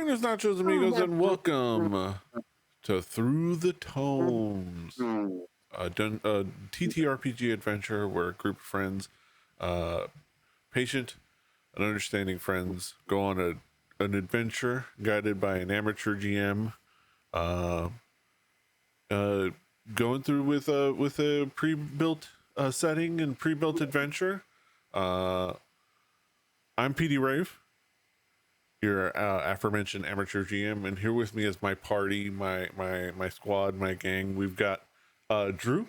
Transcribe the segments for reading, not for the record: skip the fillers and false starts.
Buenos nachos, amigos, and welcome to Through the Tomes, a TTRPG adventure where a group of friends, patient and understanding friends, go on an adventure guided by an amateur GM, going through with a pre-built setting and pre-built adventure. I'm PD Rave, your aforementioned amateur GM, and here with me is my party, my squad, my gang. We've got Drew.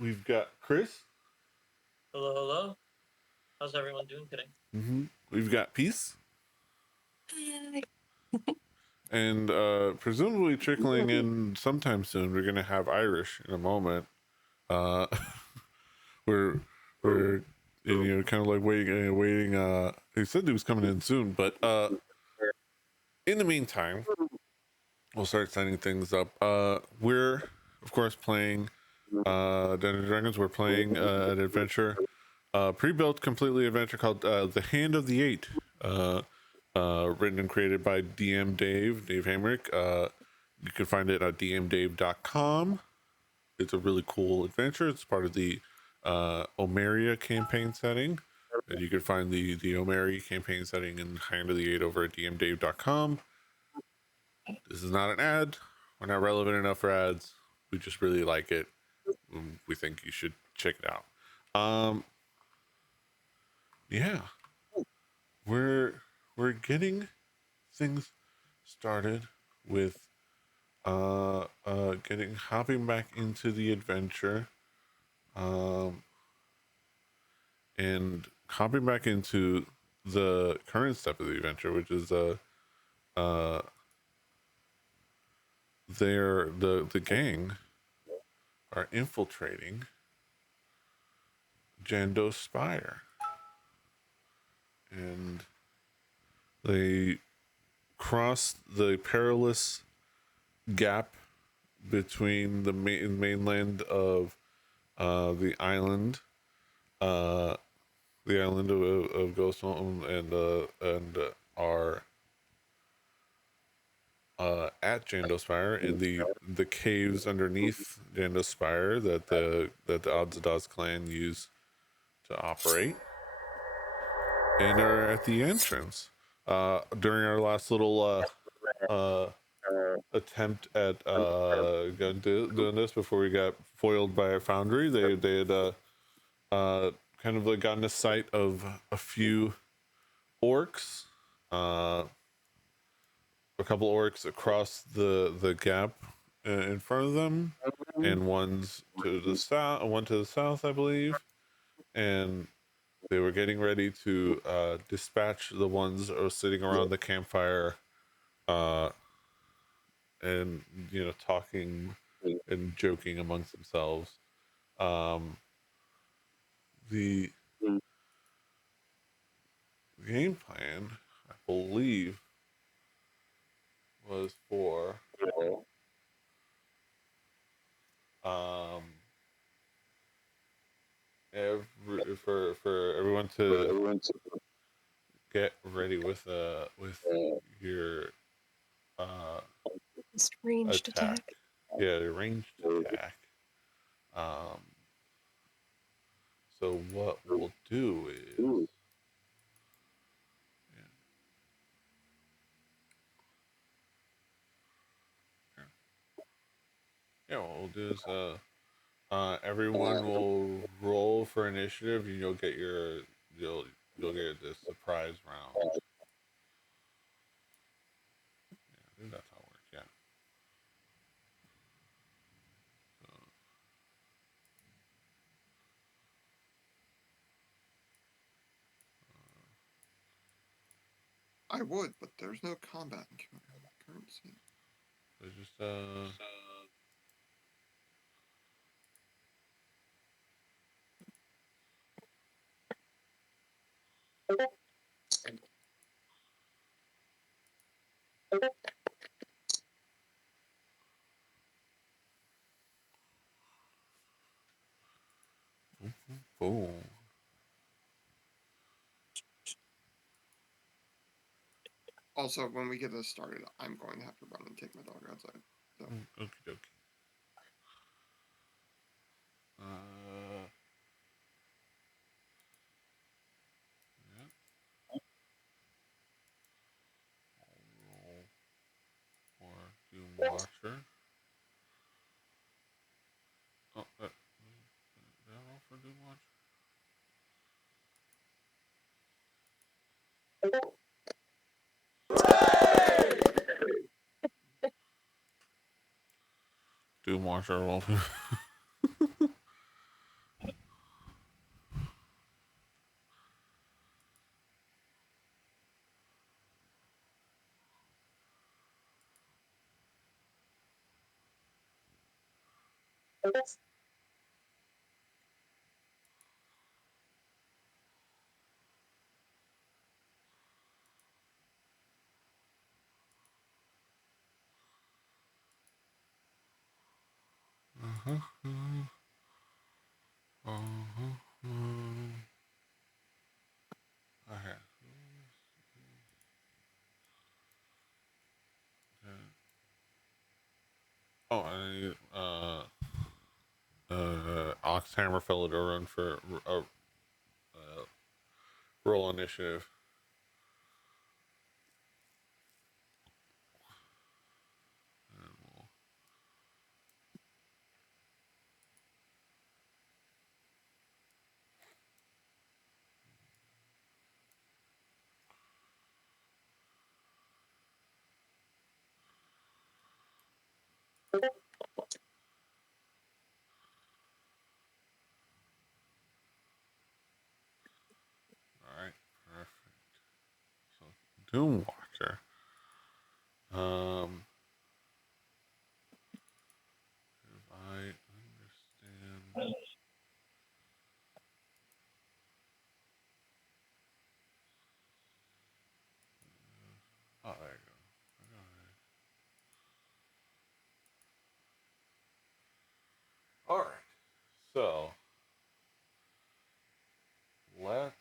We've got Chris. Hello, hello. How's everyone doing today? We've got Peace. And presumably trickling in sometime soon, we're gonna have Irish in a moment. We're kind of like waiting. He said he was coming in soon, but in the meantime, we'll start setting things up. We're of course playing Dungeons and Dragons. We're playing an adventure, pre-built completely adventure called The Hand of the Eight. Written and created by DM Dave Hamrick. You can find it at dmdave.com. It's a really cool adventure. It's part of the Omeria campaign setting. And you can find the Omeria campaign setting in Hand of the Eight over at dmdave.com. This is not an ad. We're not relevant enough for ads. We just really like it. We think you should check it out. Yeah. We're getting things started with hopping back into the adventure, and hopping back into the current step of the adventure, which is the gang are infiltrating Jando's Spire, and they cross the perilous gap between the mainland of the island of Ghost Mountain and are at Jando's Spire in the caves underneath Jando's Spire that the Odds clan use to operate, and are at the entrance. During our last little attempt at doing this before we got foiled by a foundry, they had kind of like gotten a sight of a few orcs, a couple orcs across the gap in front of them, and one to the south, I believe, and they were getting ready to dispatch the ones that were sitting around the campfire, and talking and joking amongst themselves. The game plan, I believe, was for everyone to get ready with your ranged attack. Yeah, the ranged attack. So what we'll do is what we'll do is everyone will roll for initiative, and you'll get the surprise round. Yeah, I think that's how it works. Yeah. I would, but there's no combat currency. There's just Oh. Also, when we get this started, I'm going to have to run and take my dog outside. So. Okie dokie. Yeah. I'll roll for Doom Watcher. Oh, did I roll for Doom Watcher? Doom Watcher roll. Okay. Oh, I need Oxhammer fellow to run for roll initiative. And we'll, all right, perfect. So Doom Watcher. If I understand. Oh, there you go. All right. So let's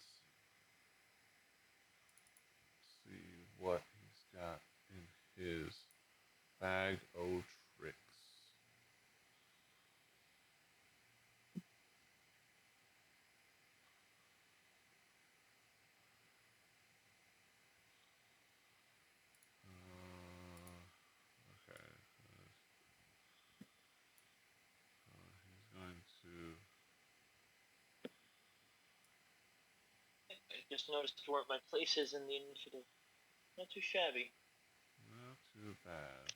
see what he's got in his bag o' tricks. Okay. He's going to. I just noticed where my place is in the initiative. Not too shabby. Not too bad.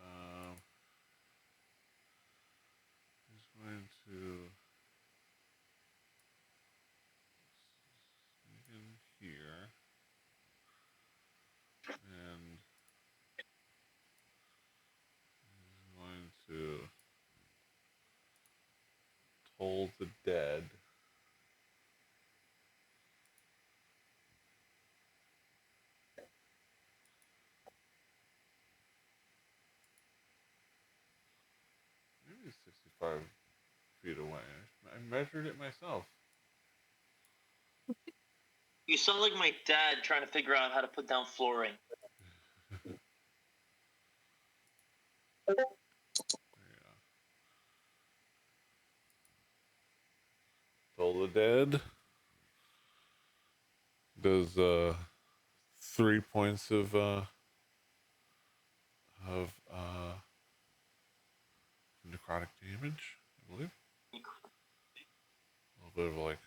Um, he's going to sneak in here and he's going to toll the dead. Maybe 65 feet away. I measured it myself. You sound like my dad trying to figure out how to put down flooring. Yeah. Toll the dead does 3 points of necrotic damage, I believe. A little bit of like,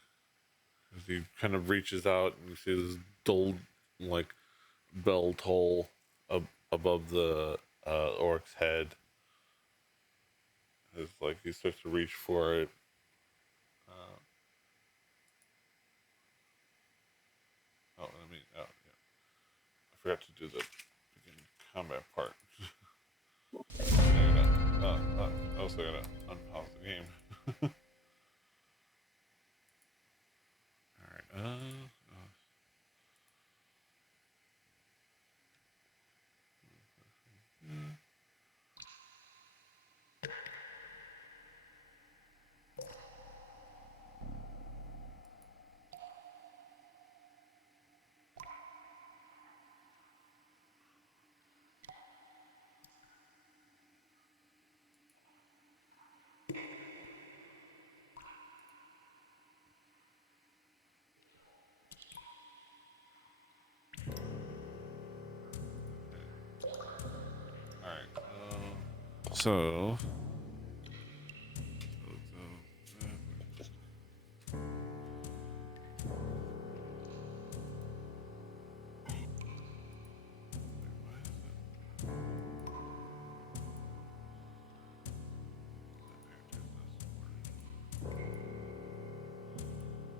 as he kind of reaches out and you see this dull, like, bell toll above the orc's head. It's like he starts to reach for it. Oh, I mean, oh, yeah. I forgot to do the beginning combat part. I also gotta unpause the game. All right. So.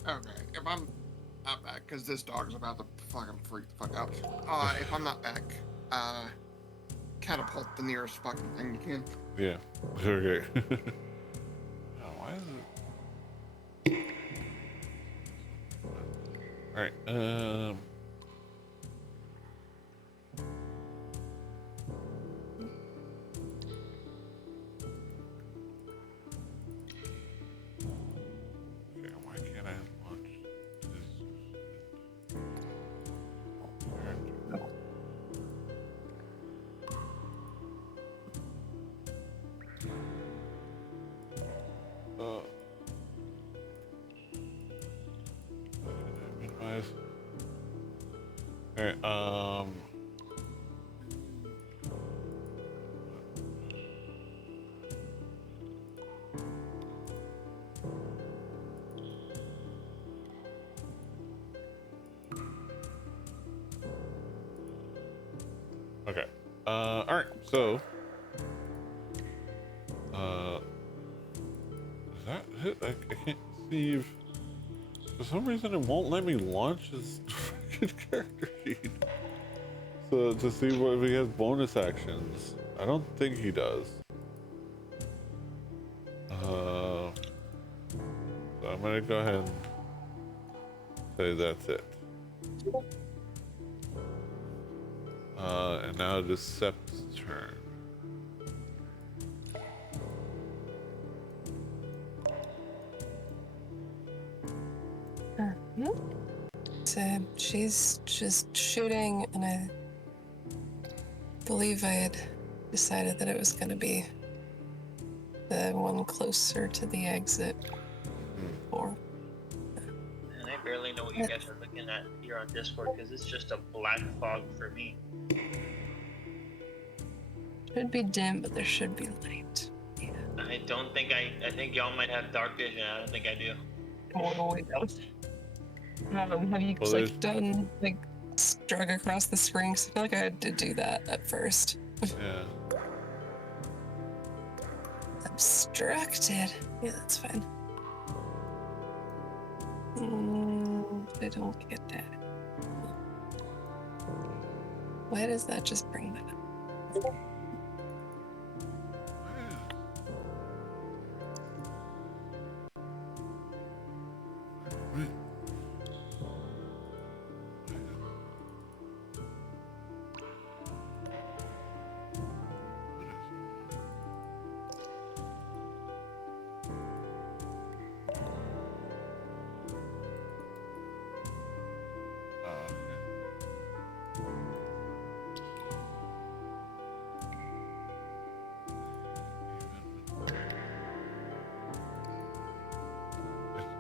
Okay, if I'm not back, because this dog is about to fucking freak the fuck out. If I'm not back, catapult the nearest fucking thing you can. Yeah. Okay. Oh, why is it? All right. Okay, why can't I launch this? Uh, minimize. All right. Okay. All right. So. Is that it? I can't see if for some reason it won't let me launch his freaking character sheet. So to see what if he has bonus actions. I don't think he does. So I'm gonna go ahead and say that's it. And now Decept's turn. So she's just shooting, and I believe I had decided that it was going to be the one closer to the exit. Or And I barely know what you guys are looking at here on Discord because it's just a black fog for me. should be dim, but there should be light. Yeah. I don't think I think y'all might have dark vision. I don't think I do. Oh, wait, no. Have you Well, like done like drug across the screen? 'Cause I feel like I had to do that at first. Yeah. Obstructed. Yeah, that's fine. I don't get that. Why does that just bring that up?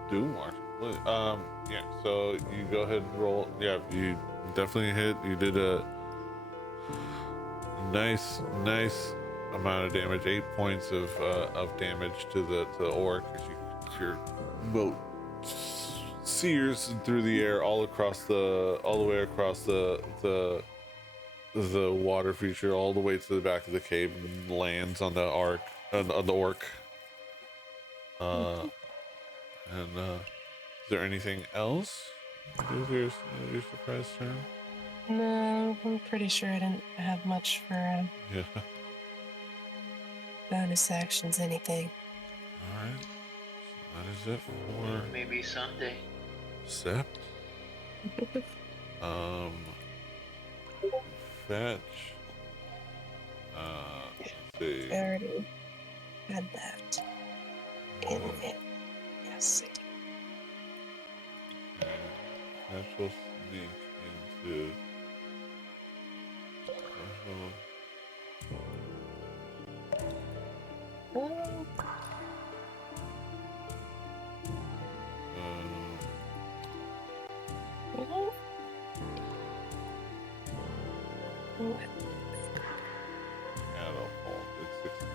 Do mark. Yeah. So you go ahead and roll. Yeah, you definitely hit. You did a nice amount of damage. 8 points of damage to the orc as your boat sears through the air all the way across the water feature all the way to the back of the cave and lands on the orc. Is there anything else? Is your surprise turn? No, I'm pretty sure I didn't have much for Yeah. bonus actions, anything. All right. So that is it for Maybe someday. Sept. Fetch. Let's see. I already had that in it. Yes. Fetch will sneak into. Oh, oh. Catapult. It's 16.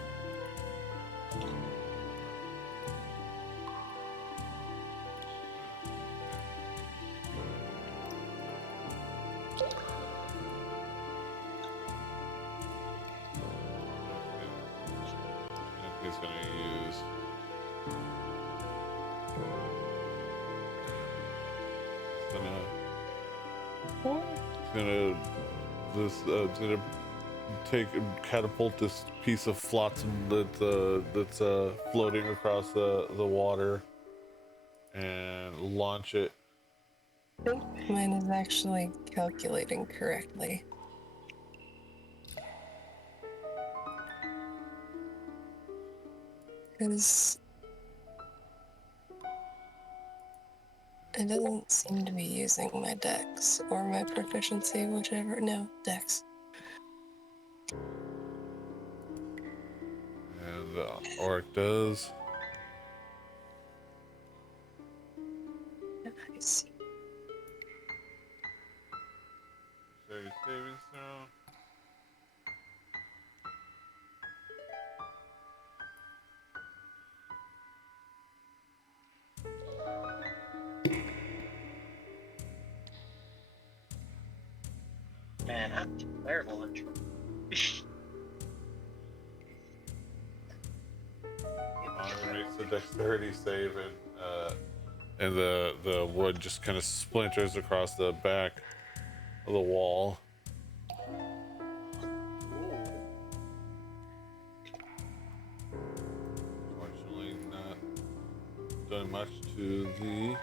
he's gonna use. He's gonna catapult this piece of flotsam that's floating across the water and launch it. I think mine is actually calculating correctly. Because it doesn't seem to be using my dex or my proficiency, whichever. No, dex. And the orc does. I see. Saving throw. Man, I'm terrible at trying. Honor makes a dexterity save, and the wood just kind of splinters across the back of the wall. Fortunately, not done much to the.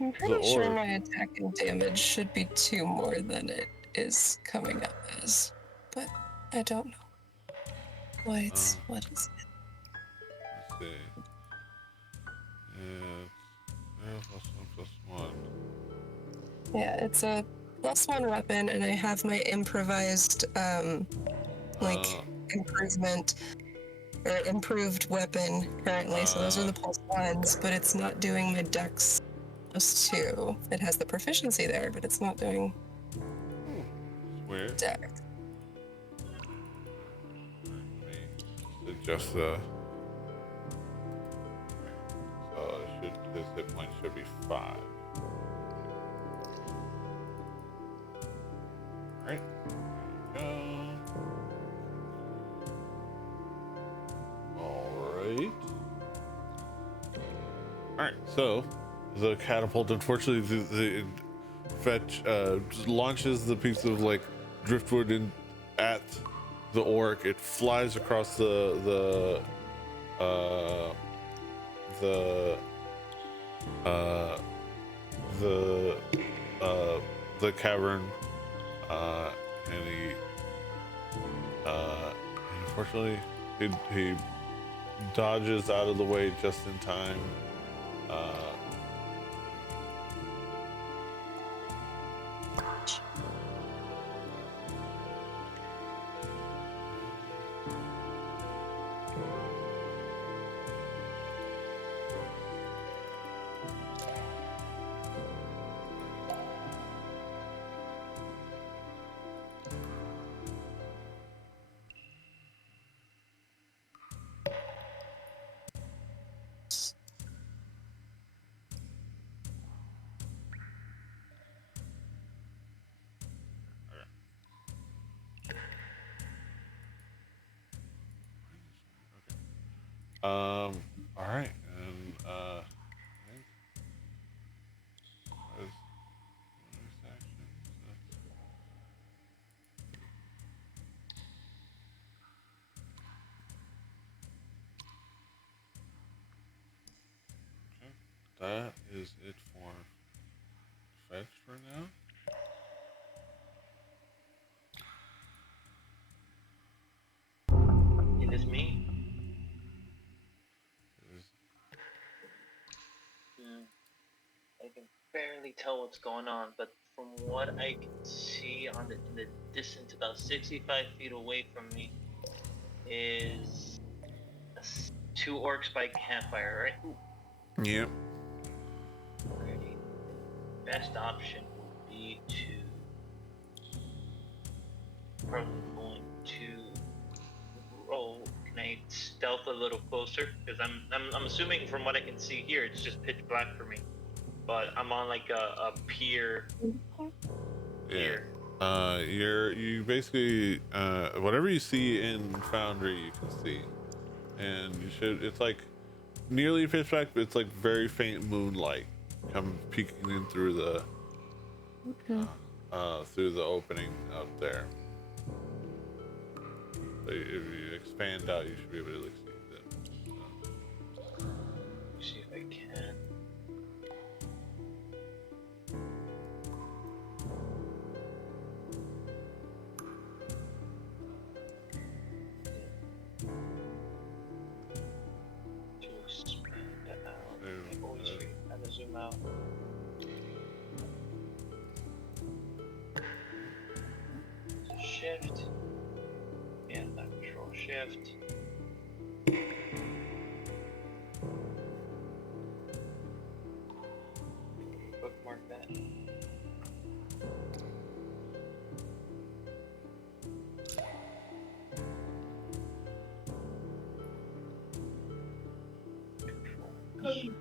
I'm pretty sure orc. my attacking damage should be 2 more than it is coming up as, but I don't know. What is it? Let's see. It's 0 +1 +1. Yeah, it's a +1 weapon, and I have my improvised, improvement or improved weapon currently. So those are the +1s, but it's not doing my dex +2. It has the proficiency there, but it's not doing Weird. dex. Adjust the. So his hit point should be 5. Alright. There we go. Alright. Alright, so the catapult, unfortunately, the fetch just launches the piece of like driftwood in at the orc. It flies across the cavern, and unfortunately he dodges out of the way just in time. All right, and I think that was bonus action, so. Okay, that is it for fetch for now. It is me. It is I can barely tell what's going on, but from what I can see in the distance, about 65 feet away from me, is 2 orcs by campfire, right? Yep. Alrighty. Best option would be to probably going to roll. Can I stealth a little closer? Because I'm assuming from what I can see here, it's just pitch black for me. But I'm on like a pier. Yeah. You basically whatever you see in Foundry, you can see. and you should. It's like nearly pitch black, but it's like very faint moonlight come peeking in through the opening out there. So if you expand out, you should be able to like, see them. See if I can. To expand it out. I always forget how to zoom out. So shift. Yeah, that control shift. Bookmark that. Control. There we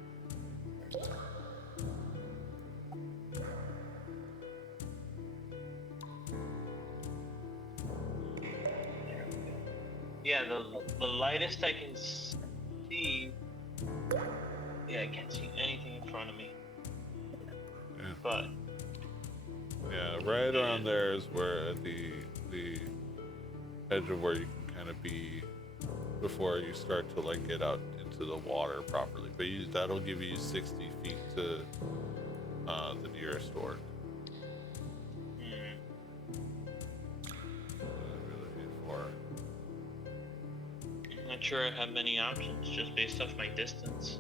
go. Yeah, the lightest I can see. Yeah, I can't see anything in front of me. Yeah. But Yeah, right around there is where the edge of where you can kind of be before you start to like get out into the water properly. But that'll give you 60 feet to the nearest door. I'm not sure I have many options just based off my distance.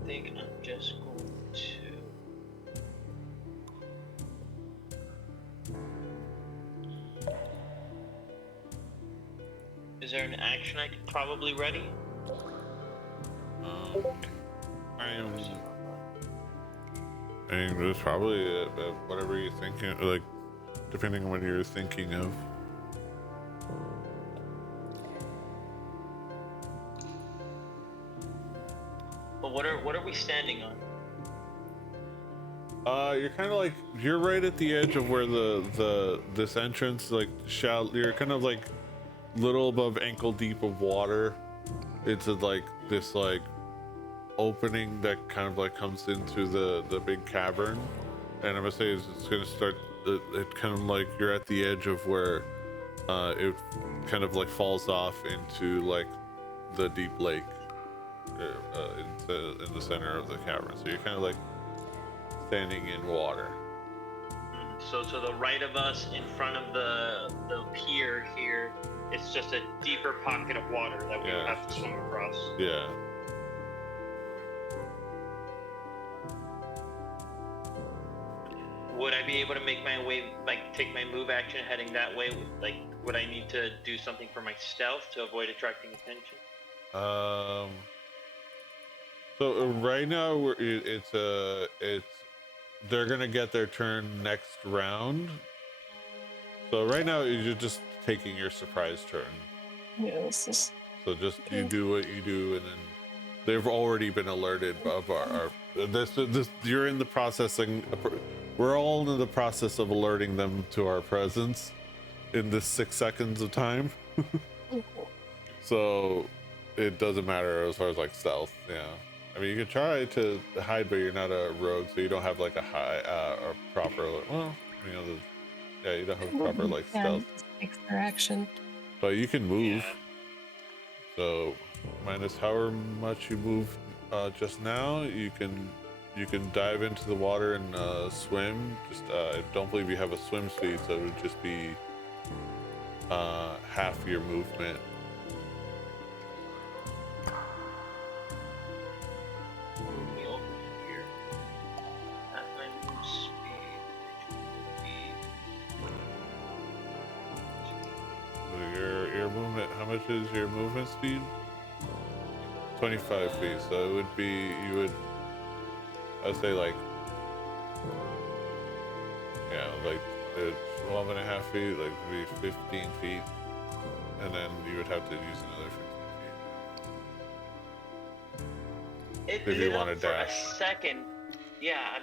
I think I'm just going to. Is there an action I could probably ready? I mean, there's probably whatever you're thinking, like, depending on what you're thinking of. But what are we standing on? You're kind of like, you're right at the edge of where this entrance, like, you're kind of like little above ankle deep of water. It's like this like opening that kind of like comes into the big cavern, and I'm gonna say it's gonna start. It kind of like you're at the edge of where it kind of like falls off into like the deep lake in the center of the cavern. So you're kind of like standing in water. So to the right of us, in front of the pier here, it's just a deeper pocket of water that we would have to swim across. Yeah. Would I be able to make my way, like take my move action heading that way? Like, would I need to do something for my stealth to avoid attracting attention? So right now they're gonna get their turn next round. So right now you're just taking your surprise turn. Yes. So just you do what you do, and then they've already been alerted of our this. You're in the processing. We're all in the process of alerting them to our presence in this 6 seconds of time. So it doesn't matter as far as like stealth. Yeah. I mean, you can try to hide, but you're not a rogue, so you don't have like a high or proper. Well, you know, you don't have proper like stealth. Takes their action. But you can move. Yeah. So minus however much you move just now, you can dive into the water and swim. Just I don't believe you have a swim speed, so it would just be half your movement. Me over here. At my move speed, which would be Your movement. How much is your movement speed? 25 feet. So it would be I'd say like like 12 and a half feet, like maybe 15 feet, and then you would have to use another 15 feet. It If you lit want up to for a dash. second. Yeah,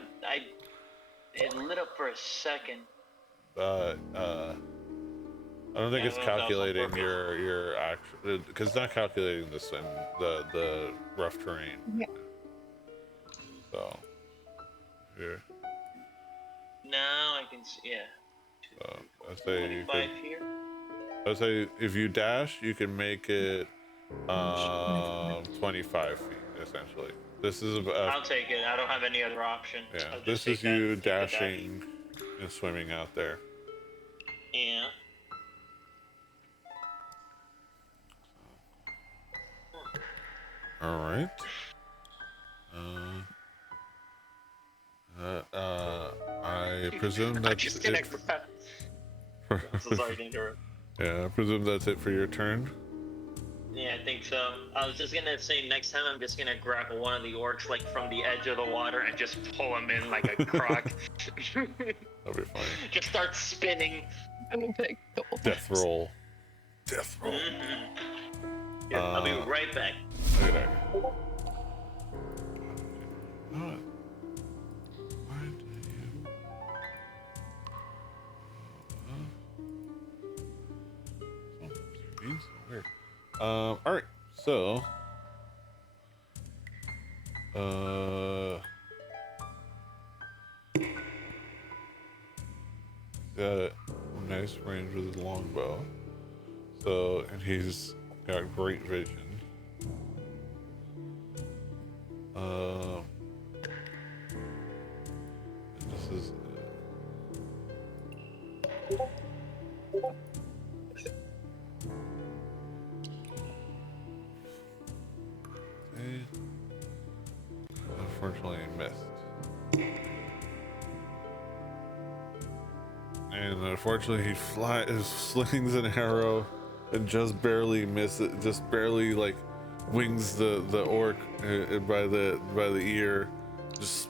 it lit up for a second. I don't think I it's don't know if that was on calculating purpose. your actual, because it's not calculating the swim, the rough terrain. Yeah. So here, Now I can see. Yeah. so I say you 25 could. here. I say if you dash, you can make it 25 feet essentially. This is I'll take it. I don't have any other option. yeah. I'll just This take is that. you Take the dash. dashing and swimming out there. Yeah. All right. I presume I'm that's just gonna it. grab. I'm so sorry to interrupt. Yeah, I presume that's it for your turn. Yeah, I think so. I was just gonna say next time I'm just gonna grab one of the orcs like from the edge of the water and just pull him in like a croc. That'd be funny. Just start spinning. I'm gonna take a couple Death times. roll. Death roll. Mm-hmm. Yeah, I'll be right back. Okay. Why do you? Being so weird. All right. So, he's got a nice range with his longbow. So, and he's got great vision. This is. Unfortunately, I missed. And unfortunately, he slings an arrow and just barely misses. Just barely like wings the orc by the ear. Just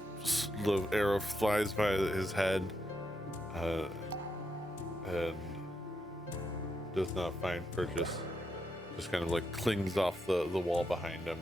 the arrow flies by his head, and does not find purchase. Just kind of like clings off the wall behind him.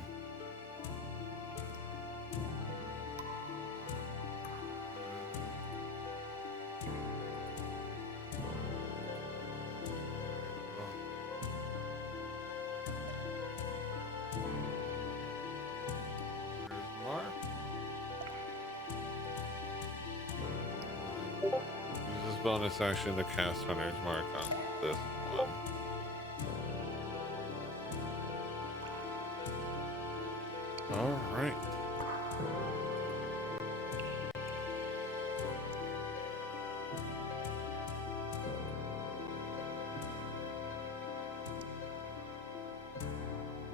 Use his bonus action to cast Hunter's Mark on this one. All right.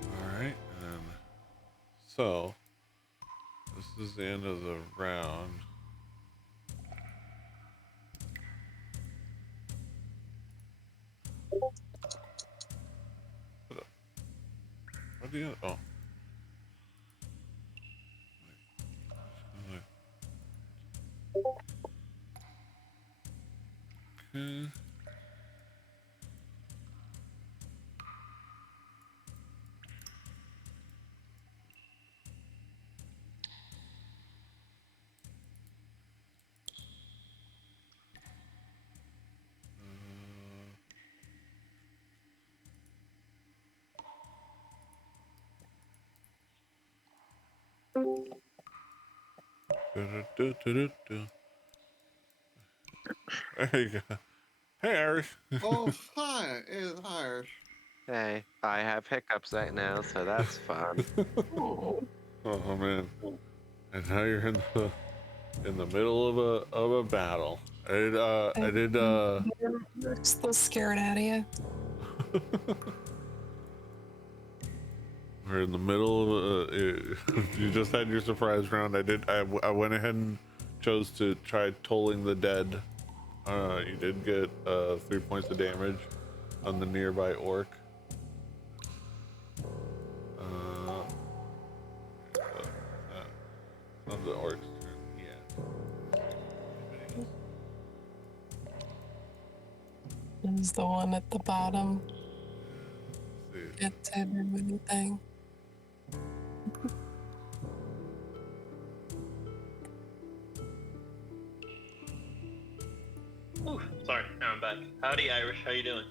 All right, and so this is the end of the round. What do you? Oh. Okay. Do-do-do-do-do-do. There you go. Hey, Irish. Oh, hi, it's Irish. Hey, I have hiccups right now, so that's fun. Oh, Oh man. And now you're in the middle of a battle. I did they're still scared out of you. we're in the middle of you just had your surprise round. I went ahead and chose to try tolling the dead. You did get 3 points of damage on the nearby orc. On the orc's turn, yeah. There's the one at the bottom. Let's see. It's everything. Ooh, sorry, now I'm back. Howdy, Irish. How you doing?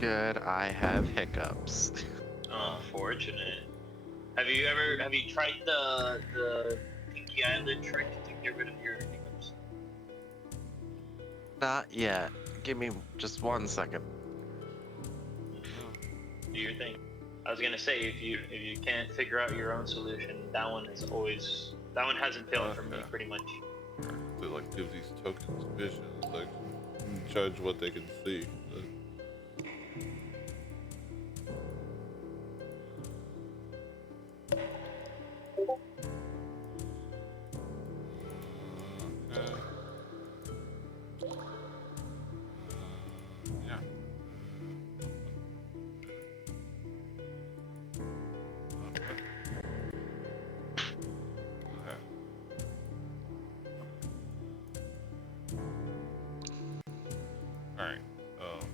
Good. I have hiccups. Unfortunate. Have you tried the Pinky Island trick to get rid of your hiccups? Not yet. Give me just 1 second. Do your thing. I was gonna say if you can't figure out your own solution, that one hasn't failed for me Okay. pretty much. They like give these tokens visions, like judge what they can see. Okay. Yeah. Okay. All right. Uh,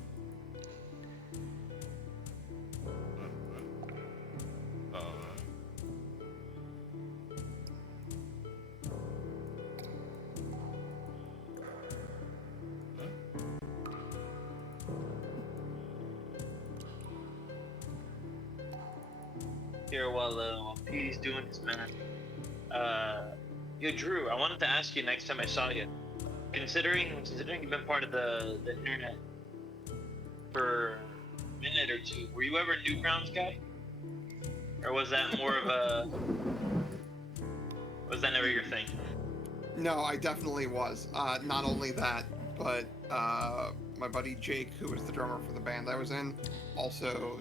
Here, while Petey's doing his math. Yo, Drew, I wanted to ask you next time I saw you. Considering you've been part of the internet for a minute or two, were you ever a Newgrounds guy, or was that more of a was that never your thing? No, I definitely was. Not only that, but my buddy Jake, who was the drummer for the band I was in, also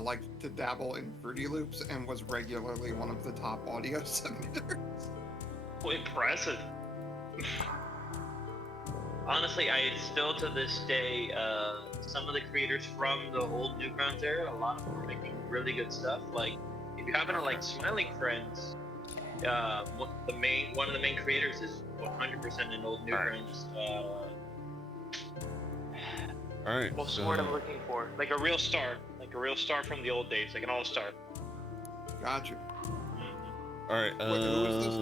liked to dabble in Fruity Loops and was regularly one of the top audio submitters. Well, impressive. Honestly, I still to this day, some of the creators from the old Newgrounds era, a lot of them are making really good stuff. Like, if you happen to like Smiling Friends, one of the main creators is 100% an old Newgrounds. all right. What's the word I'm looking for? Like a real star from the old days, like an all-star. Gotcha. All right. Wait, who is this?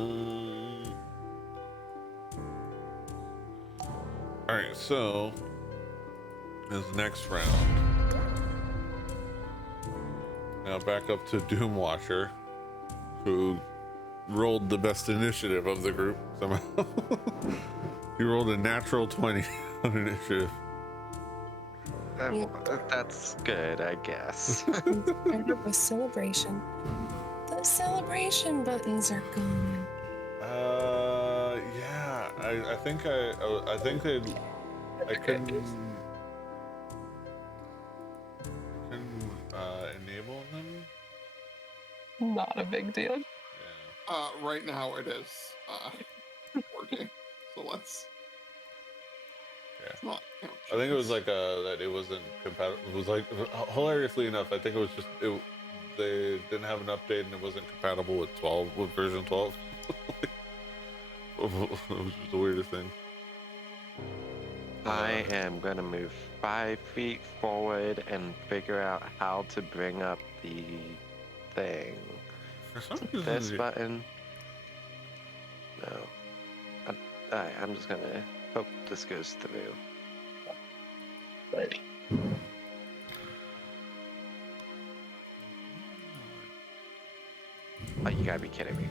All right. So, this next round. Now back up to Doomwatcher, who rolled the best initiative of the group somehow. He rolled a natural 20 on initiative. That's good, I guess. Part of a celebration. The celebration buttons are gone. Yeah. I think I couldn't enable them. Not a big deal. Yeah. Right now it is working. So let's. Yeah. It's not. I think it was like that it wasn't compatible. It was like hilariously enough. I think it was just they didn't have an update and it wasn't compatible with version 12. It was just the weirdest thing. I am gonna move 5 feet forward and figure out how to bring up the thing. For some reason, This button. No. Alright, I'm just gonna hope this goes through. But Oh, you gotta be kidding me.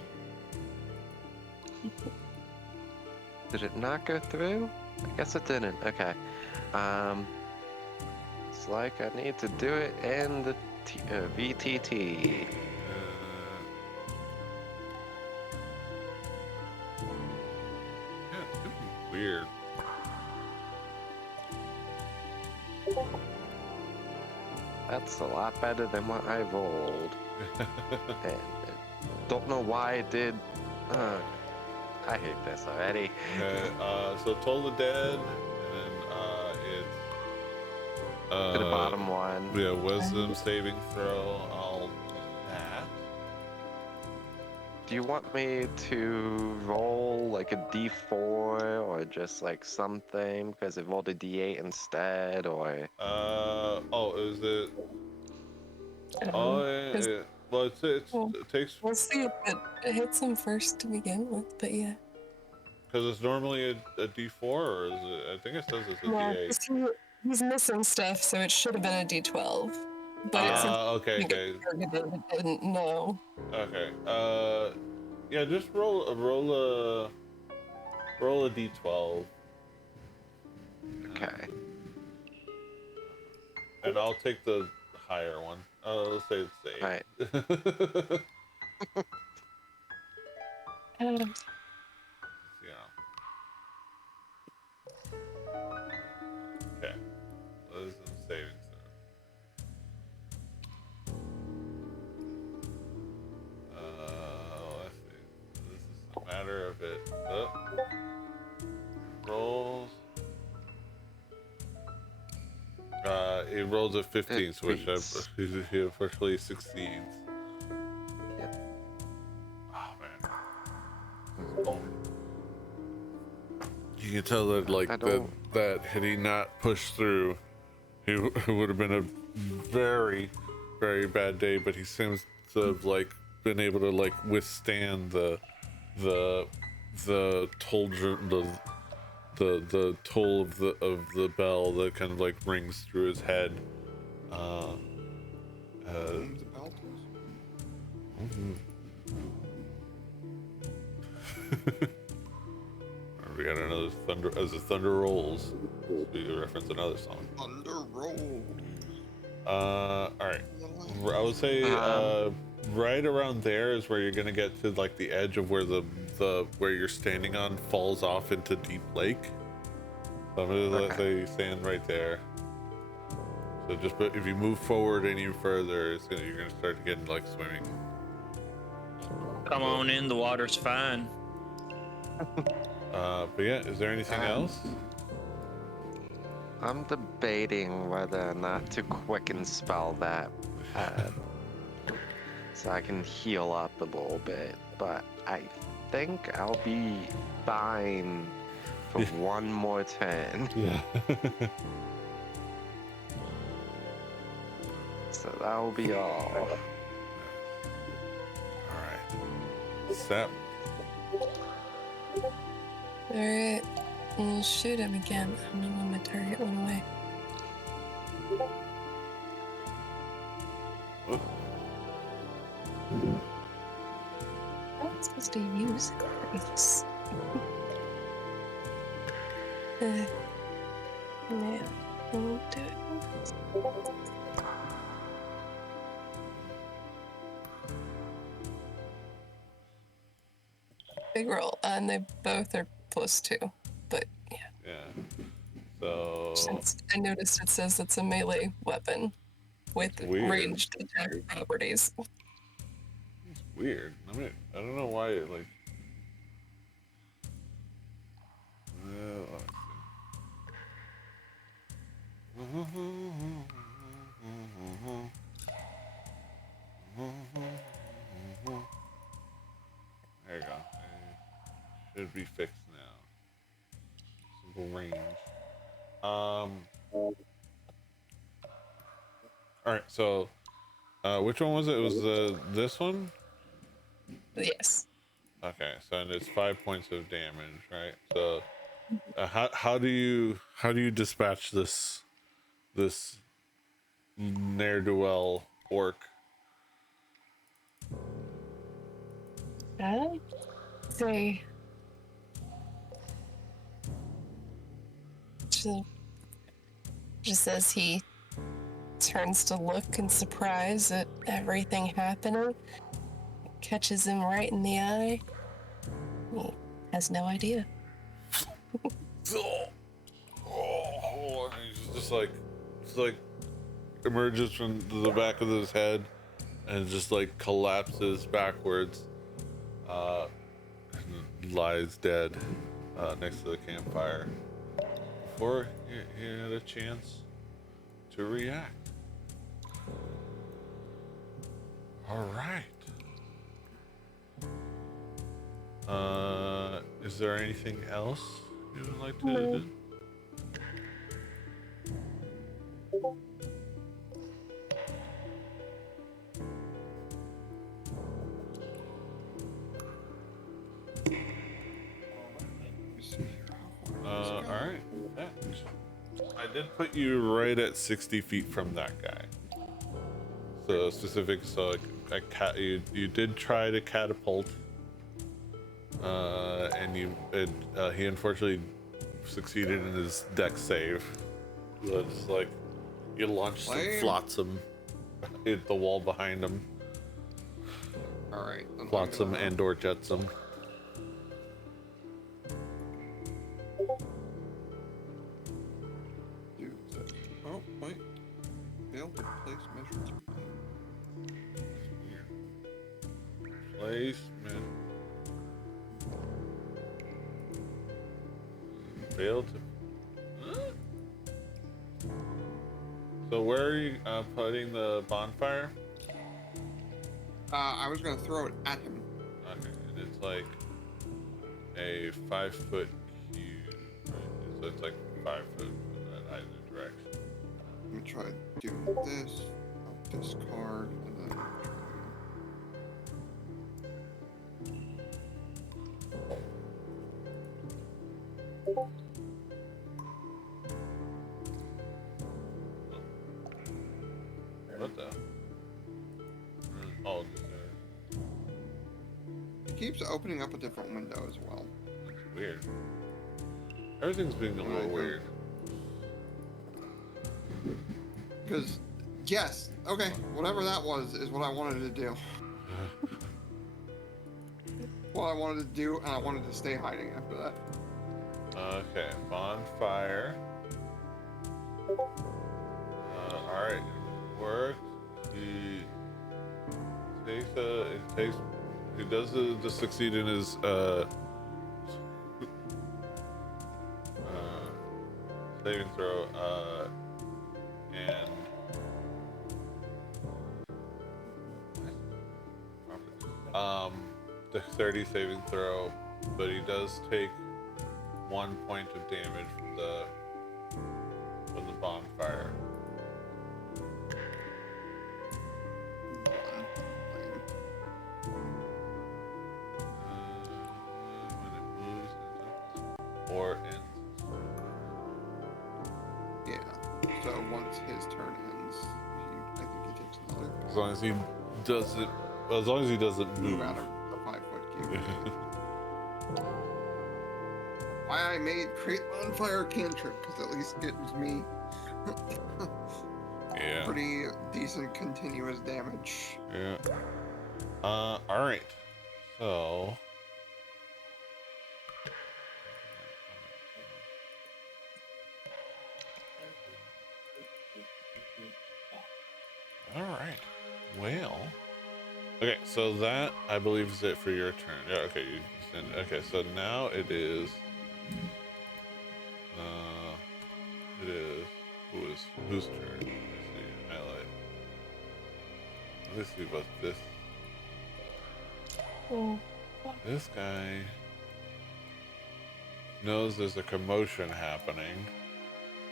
Did it not go through? I guess it didn't. Okay. It's like I need to do it in the VTT. yeah, it's super weird. That's a lot better than what I rolled. And don't know why it did. I hate this already. Okay, so Toll the Dead, and then it's To the bottom one. yeah, Wisdom saving throw. I'll do that. Do you want me to roll like a D4 or just like something? Because it rolled a D8 instead, or Oh, is it? Well, Well, it takes. we'll see if it hits him first to begin with, but yeah. Because it's normally a D4, or is it? I think it says it's a Yeah, D8. 'cause he's missing stuff, so it should have been a D12. But it seems Okay, like okay, it didn't know. okay. Yeah, just roll a D12, Okay. and I'll take the higher one. Let's say it's Alright. 8. Uh, Yeah. Okay. Those are some savings there. Let's see. This is a matter of it. Rolls. It rolls a 15, It which beats. he officially succeeds. Yep. Oh man. You can tell that like I don't. that had he not pushed through, it would have been a very, very bad day. But he seems to have like been able to like withstand the toll the toll of the bell that kind of like rings through his head. Boom, the bell We got another thunder as the thunder rolls. We reference another song. Thunder roll. All right. I would say right around there is where you're gonna get to like the edge of where the where you're standing on falls off into deep lake. So I'm gonna let's say you stand right there. So just if you move forward any further, you're gonna start getting like swimming. Come on in, the water's fine. But yeah, is there anything else? I'm debating whether or not to quicken spell that, so I can heal up a little bit. But I think I'll be fine for one more turn. Yeah. So that will be all. All right. Sep. Alright. I'll shoot him again. I don't know when my target went away. I'm supposed to use grace. Yeah, I won't do it. Big roll, and they both are +2. But yeah, Yeah. So since I noticed it says it's a melee weapon with Weird. ranged attack properties. it's weird. I mean, I don't know why it like. Let's see. There you go. It should be fixed now. Simple range. All right. So, which one was it? It was this one. Yes. Okay. So and it's 5 points of damage, right? So, how do you dispatch this ne'er do well orc? Say. Just as he turns to look in surprise at everything happening, catches him right in the eye. He has no idea. Oh, he's just like emerges from the back of his head and just like collapses backwards, and lies dead next to the campfire before he had a chance to react. All right. Is there anything else you would like to do? All right. Yeah. I did put you right at 60 feet from that guy. So specific. So like you did try to catapult, and he unfortunately succeeded in his dex save. So it's like you launched some Lame. flotsam hit the wall behind him. All right. Then I'm Flotsam gonna- and or jetsam. do that. Oh, wait. Failed to place measure. Placement. Failed to. So where are you putting the bonfire? I was gonna throw it at him. Okay, and it's like a 5-foot cube, right? So it's like 5 foot in either direction. Let me try doing this. I'll discard and then. What the? Oh, It keeps opening up a different window as well. that's weird. Everything's being a little weird. Because, yes, okay, whatever that was is what I wanted to do. What I wanted to do, and I wanted to stay hiding after that. Okay, bonfire. Alright, work. He does the succeed in his saving throw, and dexterity saving throw, but he does take 1 point of damage from the bonfire. When it moves, or ends. Yeah. So once his turn ends, I think he takes another. As long as he doesn't move. Out of the 5-foot cube. Why I made create bonfire cantrip, because at least gives me Yeah. pretty decent continuous damage. Yeah. All right. So. All right. Well. Okay, so that I believe is it for your turn. Yeah. Okay. Okay. So now it is. It is. Whose turn? Let me see. Highlight. Let me see about this. Oh. This guy knows there's a commotion happening,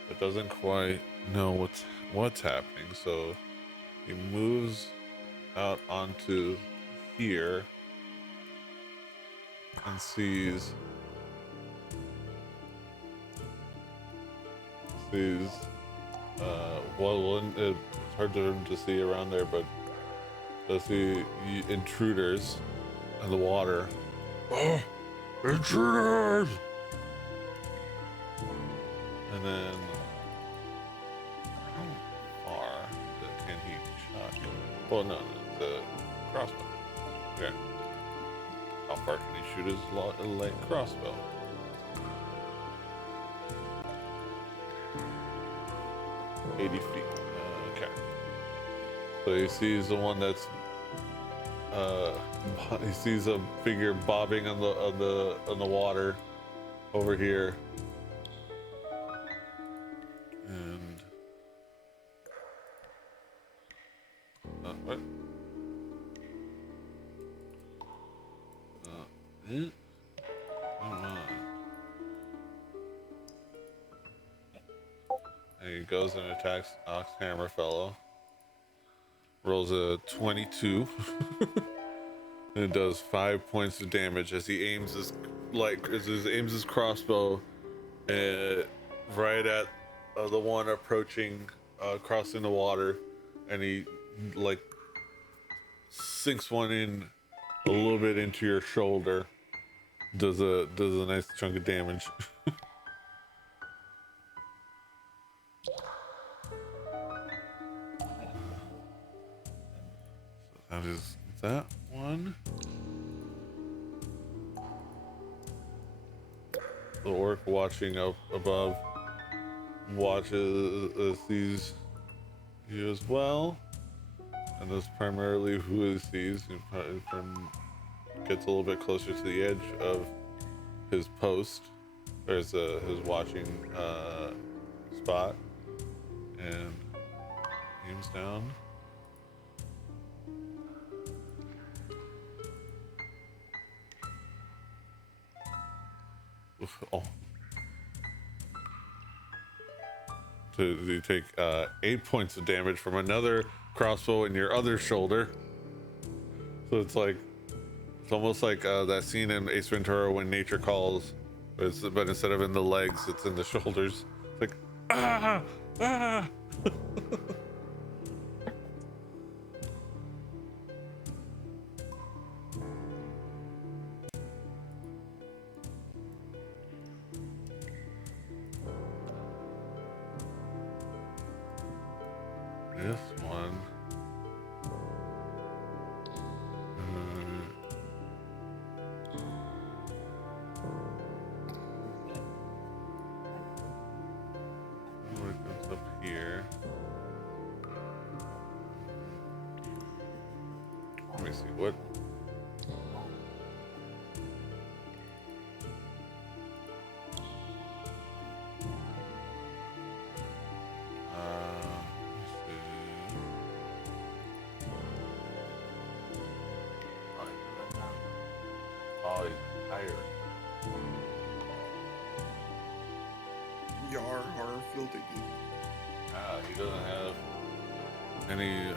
but doesn't quite know what's happening. So he moves out onto here and sees it's hard for him to see around there, but does see intruders in the water. Oh, intruders! And then how far can he chuck? Well, no, it's a crossbow. Okay. How far can he shoot his light crossbow? $80 feet. Okay. So he sees the one that's he sees a figure bobbing on the water over here. And what? Come on. And he goes and attacks Ox Hammerfellow. Rolls a 22. and it does 5 points of damage as he aims his crossbow right at the one approaching, crossing the water, and he like sinks one in a little bit into your shoulder. Does a nice chunk of damage. That is that one. The orc watching up above watches sees you as well, and that's primarily who he sees. He gets a little bit closer to the edge of his post. There's his watching spot, and aims down. Oh. So you take 8 points of damage from another crossbow in your other shoulder. So it's almost like that scene in Ace Ventura when nature calls, but instead of in the legs, it's in the shoulders. It's like ah ah. This one. What goes up here? Let me see what. Oh, he's tired. Yar horror filthy. Ah, he doesn't have any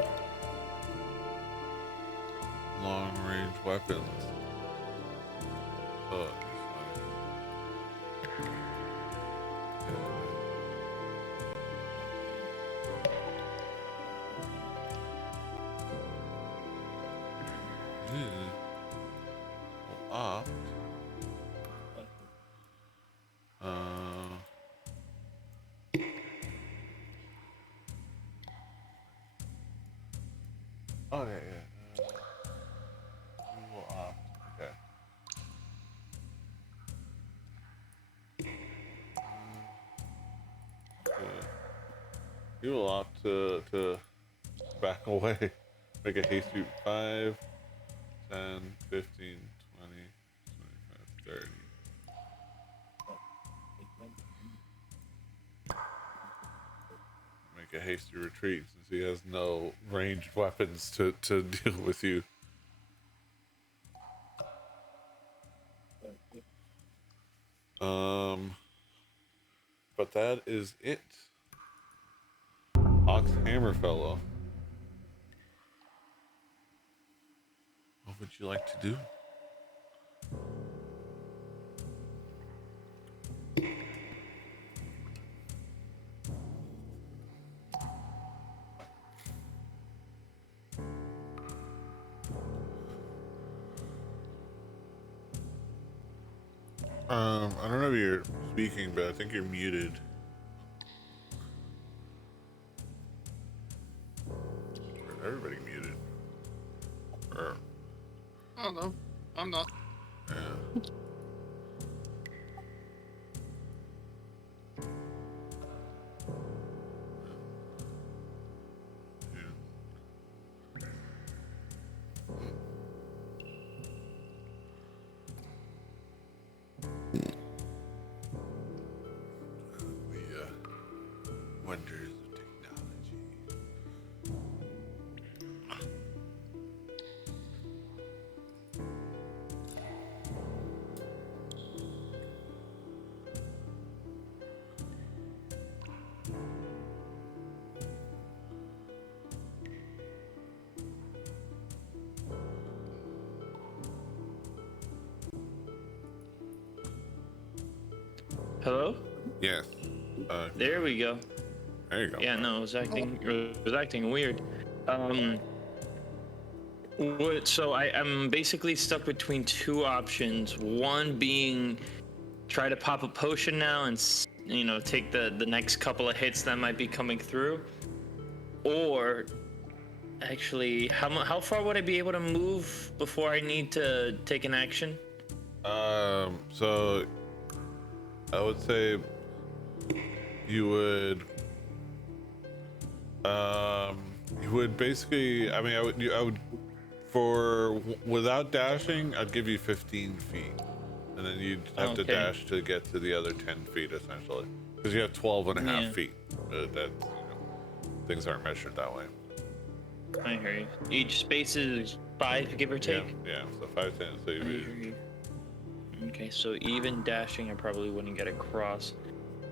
long-range weapons. Oh, opt. Oh yeah, yeah. We will opt. Okay. You will opt to back away. Make a haste route 5, 10, 15, 20, 25, 30. Make a hasty retreat since he has no ranged weapons to deal with you. But that is it. Ox Hammerfellow. What would you like to do? I don't know if you're speaking, but I think you're muted. Or everybody muted. Or, I don't know. I'm not. yeah. Wonders of technology. Hello? Yes. There we go. There you go. Yeah, no, it was acting weird. So I'm basically stuck between two options. One being try to pop a potion now and take the next couple of hits that might be coming through, or actually, how far would I be able to move before I need to take an action? So I would say you would basically. I mean, I would without dashing, I'd give you 15 feet, and then you'd have to Okay. dash to get to the other 10 feet essentially, because you have 12 and a half Yeah. feet. Things aren't measured that way. I hear you. Each space is 5, give or take. Yeah. So 5, 10. So I hear you. Okay, so even dashing, I probably wouldn't get across.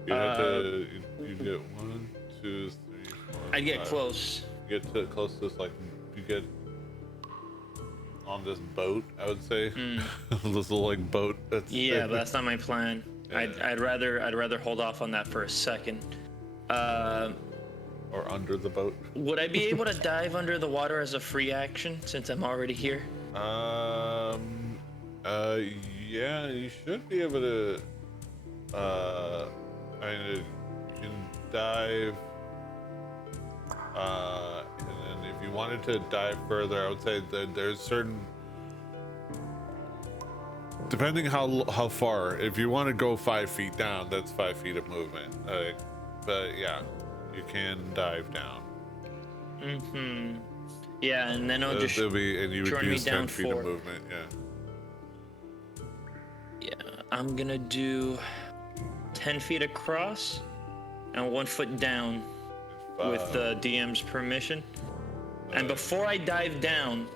you have to. You get 1, 2, 3, 4. I'd get 5. close. You get to close to this, like you get on this boat. I would say this little like boat. That's Yeah, but that's not my plan. Yeah. I'd rather hold off on that for a second. or under the boat. Would I be able to dive under the water as a free action since I'm already here? Yeah, you should be able to. I mean, you can dive. And then if you wanted to dive further, I would say that there's certain. Depending how far, if you want to go 5 feet down, that's 5 feet of movement. But yeah, you can dive down. Mm-hmm. Yeah, and then I'll just It'll be, and you would join me use 10 down feet for- of movement. Yeah. yeah, I'm gonna do 10 feet across and 1 foot down with the DM's permission. And before I dive down,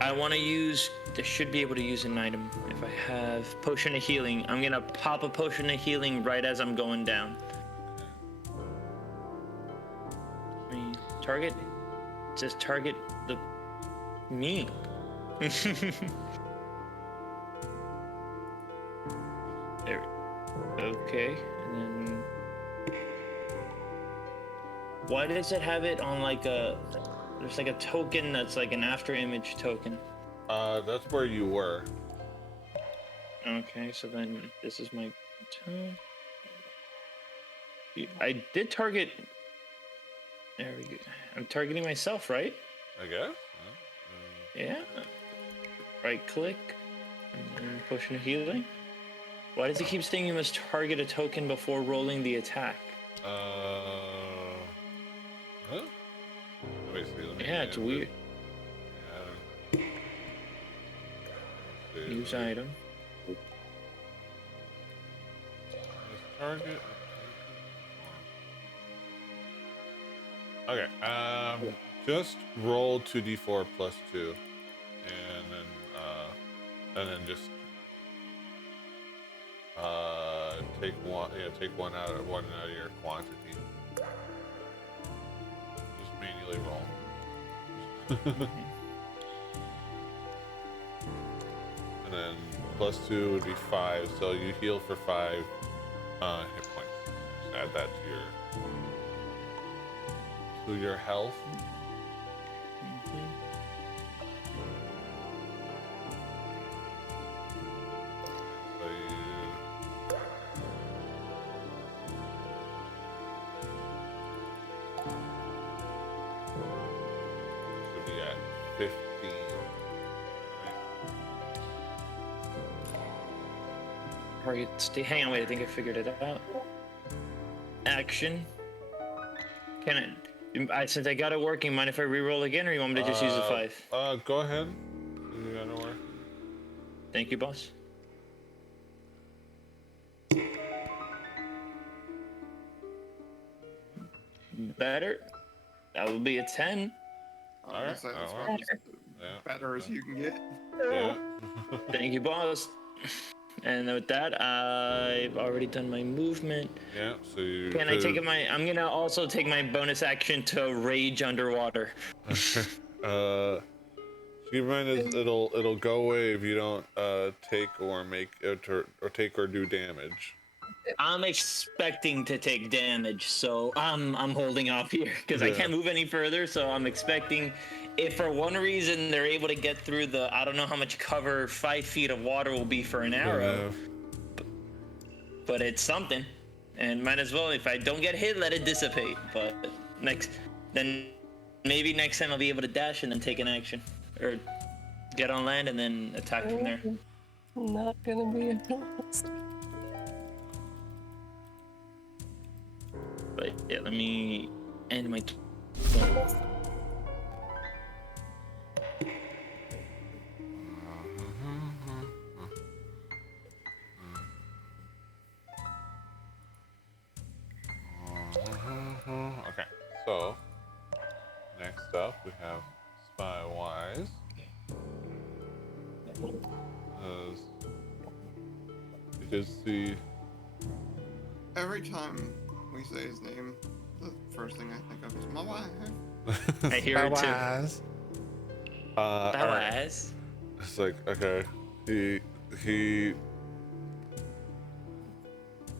I want to use. I should be able to use an item if I have potion of healing. I'm gonna pop a potion of healing right as I'm going down. I mean, target. It says target the me. There. Okay, and then why does it have it on like a? There's like a token that's like an after image token. That's where you were. Okay, so then this is my turn. I did target. There we go. I'm targeting myself, right? I guess. Yeah. Right click. And then potion of healing. Why does it keep saying you must target a token before rolling the attack? Huh? Let me see. Yeah, it's weird. Yeah. Use item. Target. Okay. Just roll 2d4 plus 2, and then just take one. Yeah, take one out of your quantity. Just manually roll. And then plus 2 would be 5, so you heal for 5 hit points. Just add that to your health. So you should be at 15. Target. Stay. Hang on. Wait. I think I figured it out. Action. Can it? Since I got it working, mind if I re-roll again, or you want me to just use the 5? Go ahead. You gotta work. Thank you, boss. Better. That would be a 10. Alright, That's that about works. as Yeah. better as you can get. Yeah. Thank you, boss. And with that, I've already done my movement. Yeah. So you. Can I take my? I'm gonna also take my bonus action to rage underwater. Keep in mind it'll go away if you don't take or make it or take or do damage. I'm expecting to take damage, so I'm holding off here because I Yeah. can't move any further. So I'm expecting, if for one reason they're able to get through the, I don't know how much cover 5 feet of water will be for an arrow, but it's something, and might as well. If I don't get hit, let it dissipate. But then maybe next time I'll be able to dash and then take an action, or get on land and then attack from there. Not gonna be a blast. But yeah, let me end my. Okay, so next up we have Spywise. You can see. Every time we say his name, the first thing I think of is my wife. I hear it too. Alright. Spywise. It's like, okay, he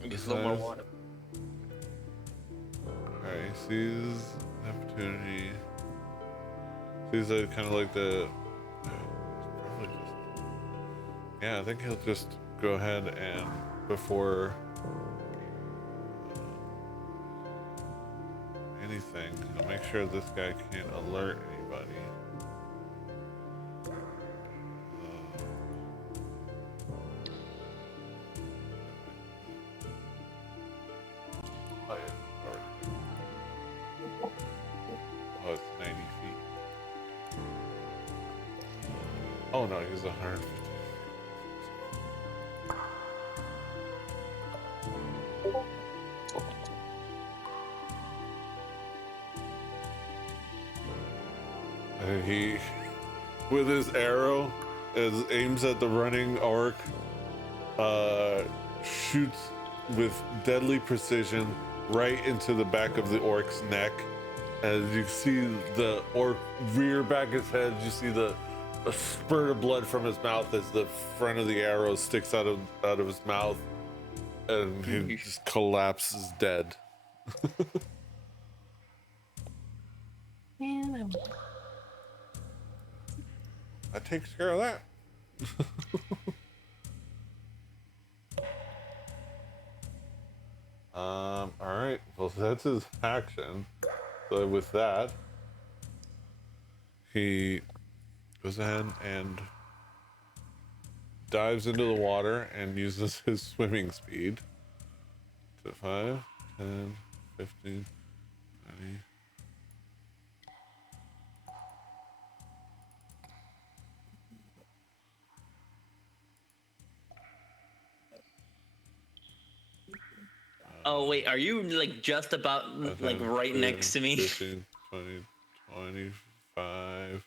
Just a little more water. alright, he sees an opportunity. Sees like kind of like the probably just, yeah, I think he'll just go ahead and before anything, he'll make sure this guy can't alert anybody. Oh, yeah. Oh, it's 90 feet. Oh no, he's 150. And he, with his arrow, aims at the running orc, shoots with deadly precision right into the back of the orc's neck. As you see the orc rear back his head, you see a spurt of blood from his mouth as the front of the arrow sticks out of his mouth, and he just collapses dead. Man, That takes care of that. All right. Well, that's his action. So with that, he goes ahead and dives into the water and uses his swimming speed to 5, 10, 15, 20. Oh wait, are you like just about like right next to me? 15, 20, 25,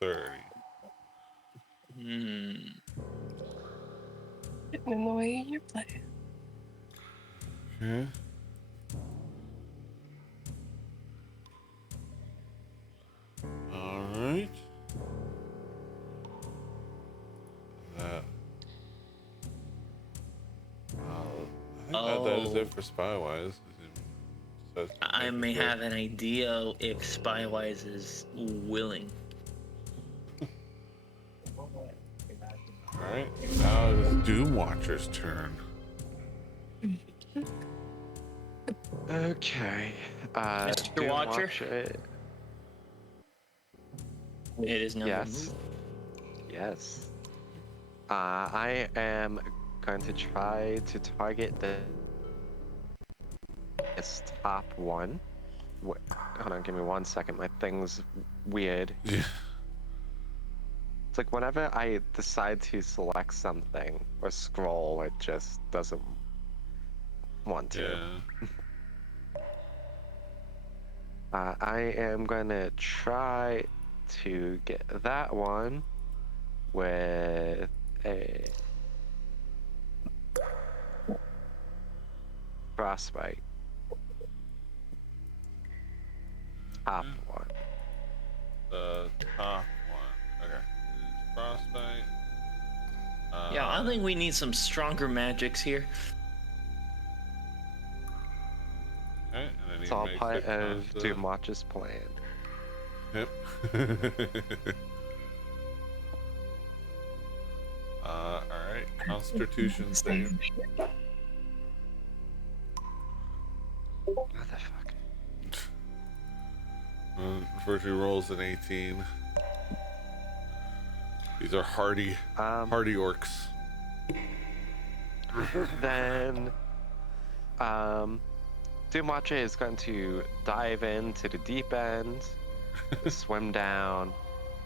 30. getting in the way of your play. Okay. All right. That. I think that is it for Spywise. I may have an idea if Spywise is willing. Alright, now it is Doom Watcher's turn. Okay. Mr. Doom Watcher? Watcher. It is now Yes. Yes. I am going to try to target this top one. Hold on, give me 1 second. My thing's weird. Yeah. It's like whenever I decide to select something or scroll, it just doesn't want to. Yeah. I am gonna try to get that one with a frostbite. Top one. The top one. Okay. Frostbite. Yeah, I think we need some stronger magics here. Okay, and then It's he all makes part it of consti- Dumatch's plan. Yep. Alright. Constitution save. Motherfucker. First he rolls an 18. These are hardy orcs. Then, Dumache is going to dive into the deep end, swim down,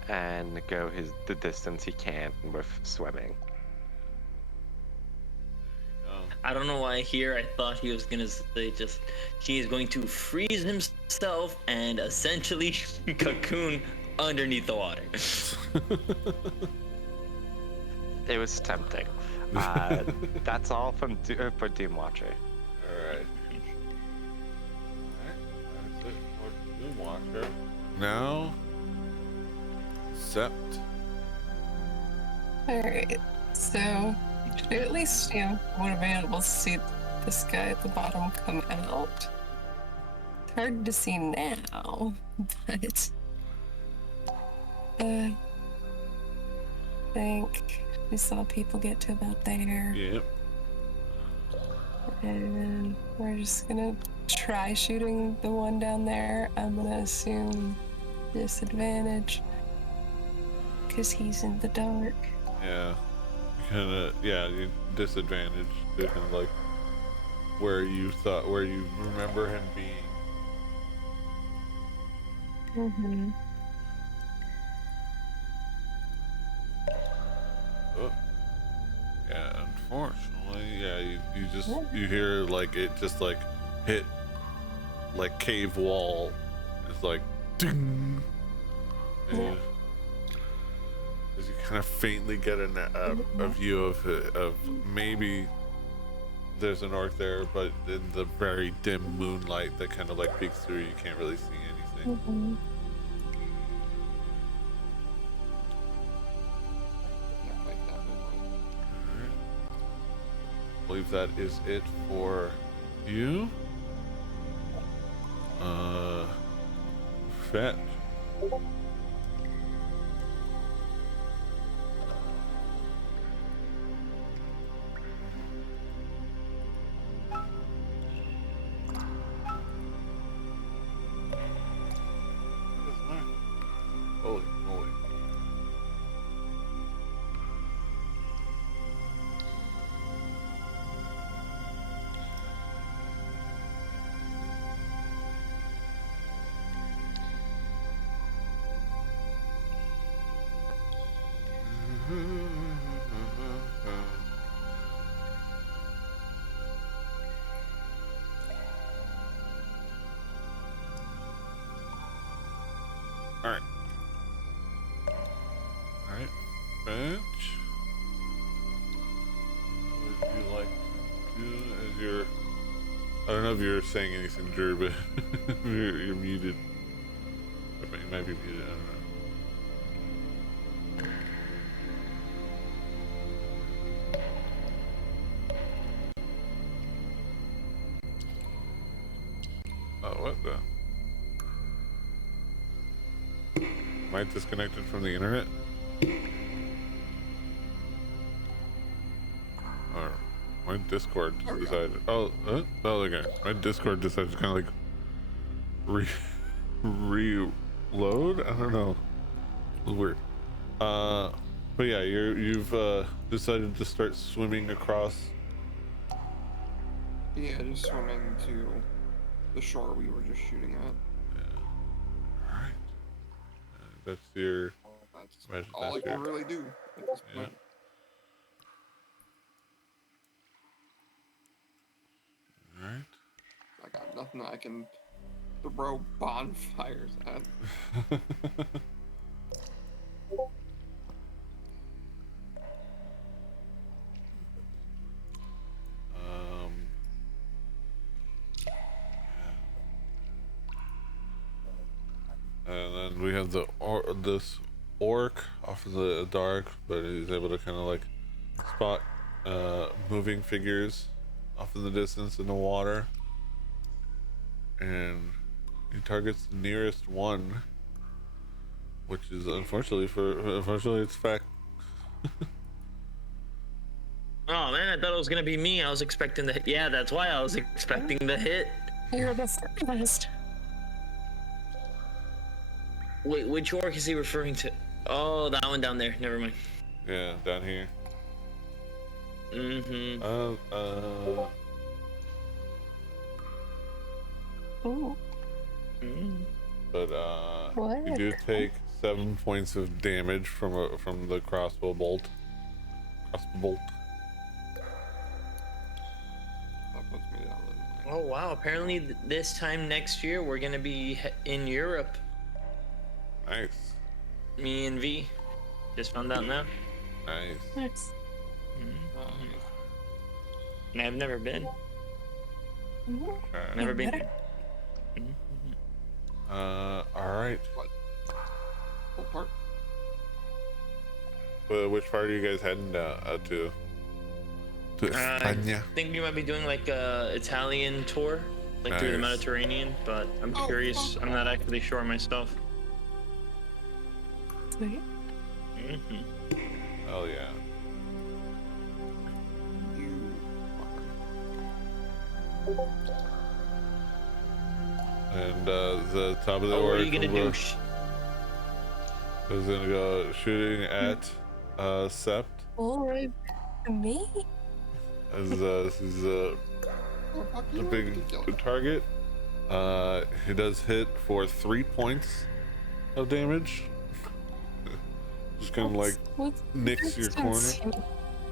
and go the distance he can with swimming. I don't know why here I thought he was gonna say just he is going to freeze himself and essentially cocoon underneath the water. It was tempting. That's all for Dumache. Alright. That's it for Doomwatcher. Now, Sept. Alright, so should I at least, would have been able to see this guy at the bottom come out. It's hard to see now, but I think we saw people get to about there. Yep. And we're just gonna try shooting the one down there. I'm gonna assume disadvantage because he's in the dark. Yeah. You disadvantage to kind of like where you remember him being. Mm-hmm. Oh. Yeah, unfortunately, you hear like it just like hit like cave wall. It's like ding. And as you kind of faintly get a view of maybe there's an orc there, but in the very dim moonlight that kind of like peeks through, you can't really see anything. Mm-hmm. Can't fight that moonlight. Alright. I believe that is it for you. Fetch. Holy moly. Alright. Alright. Bench. What would you like to do as your... I don't know if you're saying anything, Drew, but you're muted. You might be muted, I don't know. Oh, what the? Am I disconnected from the internet? Or my Discord just decided. Oh, okay. My Discord decided to kind of like reload. I don't know. It was weird. But yeah, you've decided to start swimming across. Yeah, just swimming to the shore we were just shooting at. All right. That's your. That's Imagine all I that's can your- really do at this Yeah. point. All right. I got nothing I can throw bonfires at. And then we have this orc off in the dark, but he's able to kind of like spot moving figures off in the distance in the water, and he targets the nearest one, which is unfortunately it's fact. Oh man, I thought it was gonna be me. I was expecting the hit. Yeah, that's why I was expecting the hit. You're the first. Wait, which orc is he referring to? Oh, that one down there. Never mind. Yeah, down here. Mm-hmm. Ooh, But what? you do take 7 points of damage from the crossbow bolt. That puts me down to Oh wow! Apparently, this time next year we're gonna be in Europe. Nice. Me and V. Just found out now. Nice. Nice. And I've never been. Never been. Better. All right. full part. Which part are you guys heading to? To I Spania. think we might be doing like a Italian tour, like through the Nice. Mediterranean. But I'm Oh, curious. I'm not actually sure myself. Sweet. Mm-hmm. Hell yeah. You And the top of the Oh, what orc are you gonna do? is gonna go shooting at Sept. All right. Me? As this is a big target. He does hit for 3 points of damage. Just kind of like What's nicks your corner.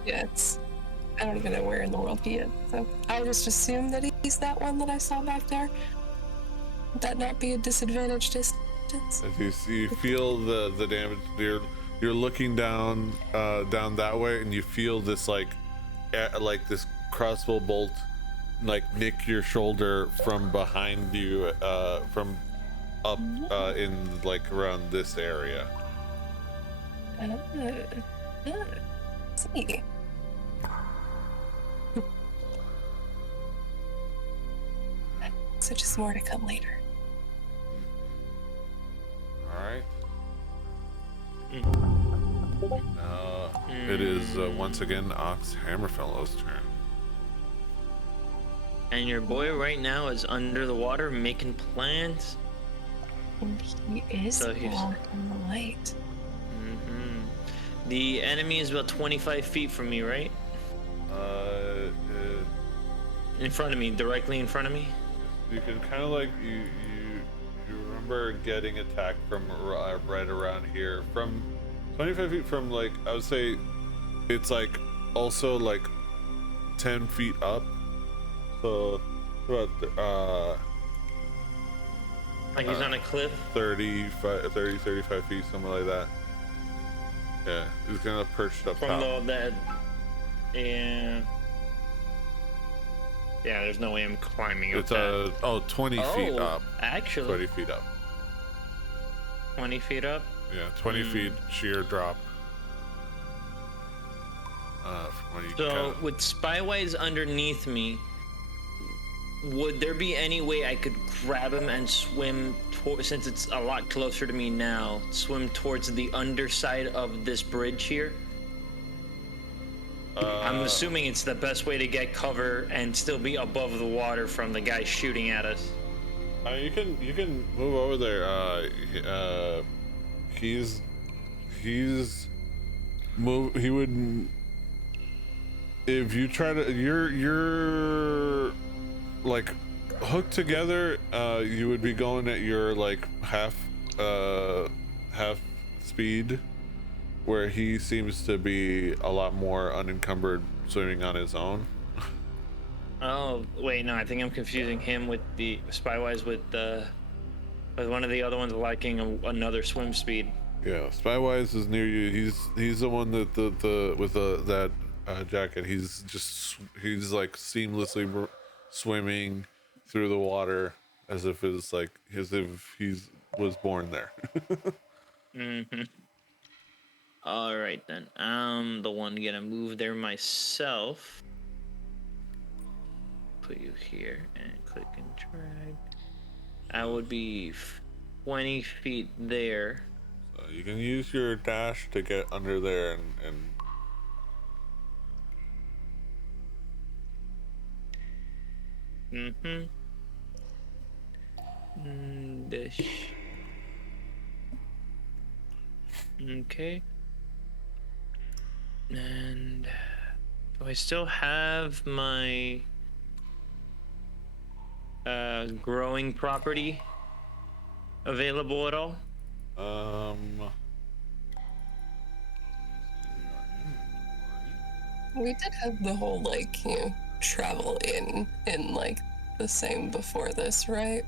Yeah, it's. I don't even know where in the world he is. So I just assume that he's that one that I saw back there. Would that not be a disadvantage distance? As you feel the damage, you're looking down that way, and you feel this like this crossbow bolt like nick your shoulder from behind you, from up in like around this area. See. So just more to come later. All right. It is once again Ox Hammerfellow's turn. And your boy right now is under the water making plans. And he is So he's- blocking the light. The enemy is about 25 feet from me, right? In front of me, directly in front of me. You can kind of like you remember getting attacked from right around here, from 25 feet from, like, I would say it's like also like 10 feet up, so about Like he's on a cliff. 35 feet, something like that. Yeah, he's kind of perched up From top. that. Yeah. Yeah, there's no way I'm climbing up It's that. 20 feet Oh, up. actually. 20 feet up. 20 feet up? Yeah, 20 feet sheer drop. From when you So, kinda- with Spywise underneath me, would there be any way I could grab him and swim, since it's a lot closer to me now, swim towards the underside of this bridge here? I'm assuming it's the best way to get cover and still be above the water from the guy shooting at us. you can move over there. He would, if you try to, you're like hooked together. You would be going at your like half speed, where he seems to be a lot more unencumbered swimming on his own. Oh, wait, no, I think I'm confusing him with the Spywise with one of the other ones lacking another swim speed. Yeah, Spywise is near you. He's the one that that jacket. He's like seamlessly swimming through the water as if he was born there. Mm-hmm. All right then. I'm the one gonna move there myself. Put you here and click and drag. I would be 20 feet there. So you can use your dash to get under there and Mm-hmm. Dish. Okay. And do I still have my growing property available at all? We did have the whole like, travel in like the same before this, right?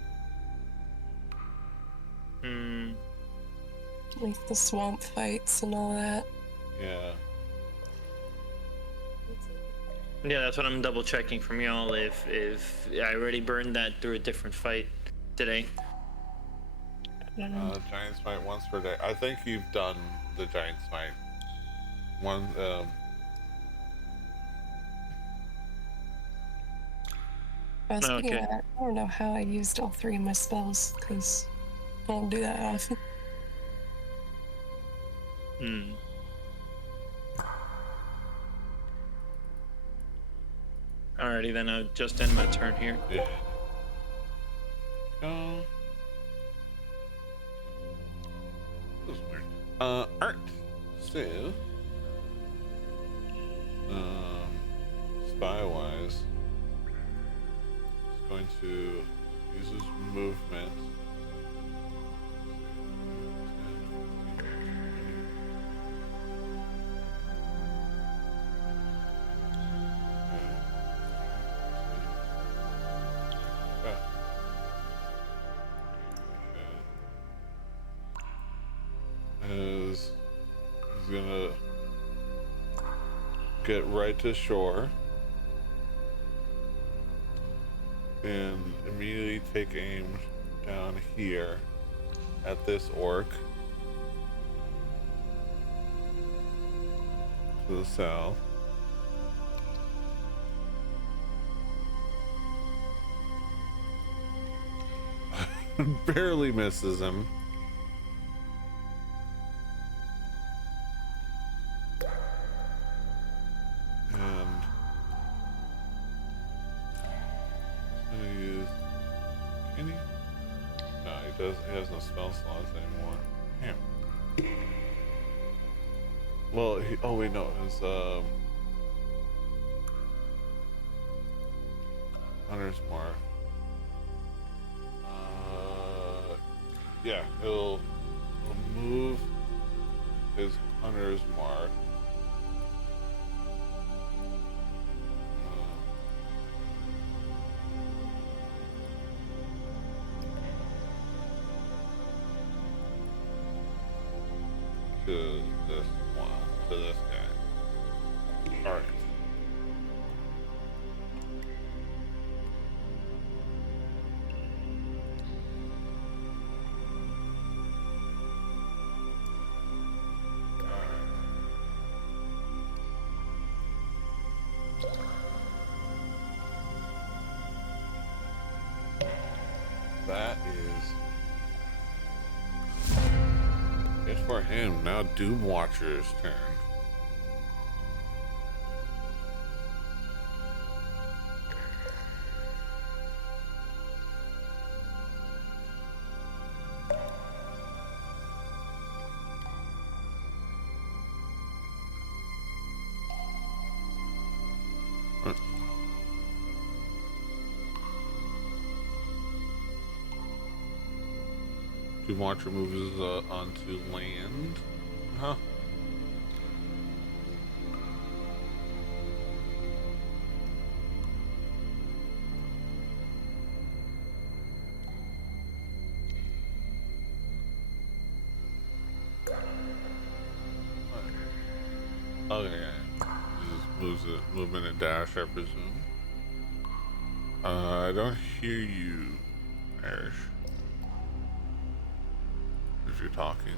Hmm. Like the swamp fights and all that. yeah. Yeah, that's what I'm double checking from y'all. If I already burned that through a different fight today. Giant smite once per day. I think you've done the giant smite. One Speaking Okay. of that, I don't know how I used all 3 of my spells, because I don't do that often. Hmm. Alrighty then. I'll just end my turn here. yeah. Oh. That was weird. Art. So spy wise, he's going to use his movement. Is he's gonna get right to shore and immediately take aim down here at this orc to the south. Barely misses him. And he's gonna use. Can he? No, he does. He has no spell slots anymore. Damn. Well, he. Oh wait, no. His hunter's mark. Yeah, he'll move his hunter's mark. To this one, to this guy. Alright. That is it for him. Now Doom Watcher's turn. Doom Watcher moves onto land. Huh? Okay. He just moves it, movement and dash, I presume. I don't hear you, Erish. If you're talking.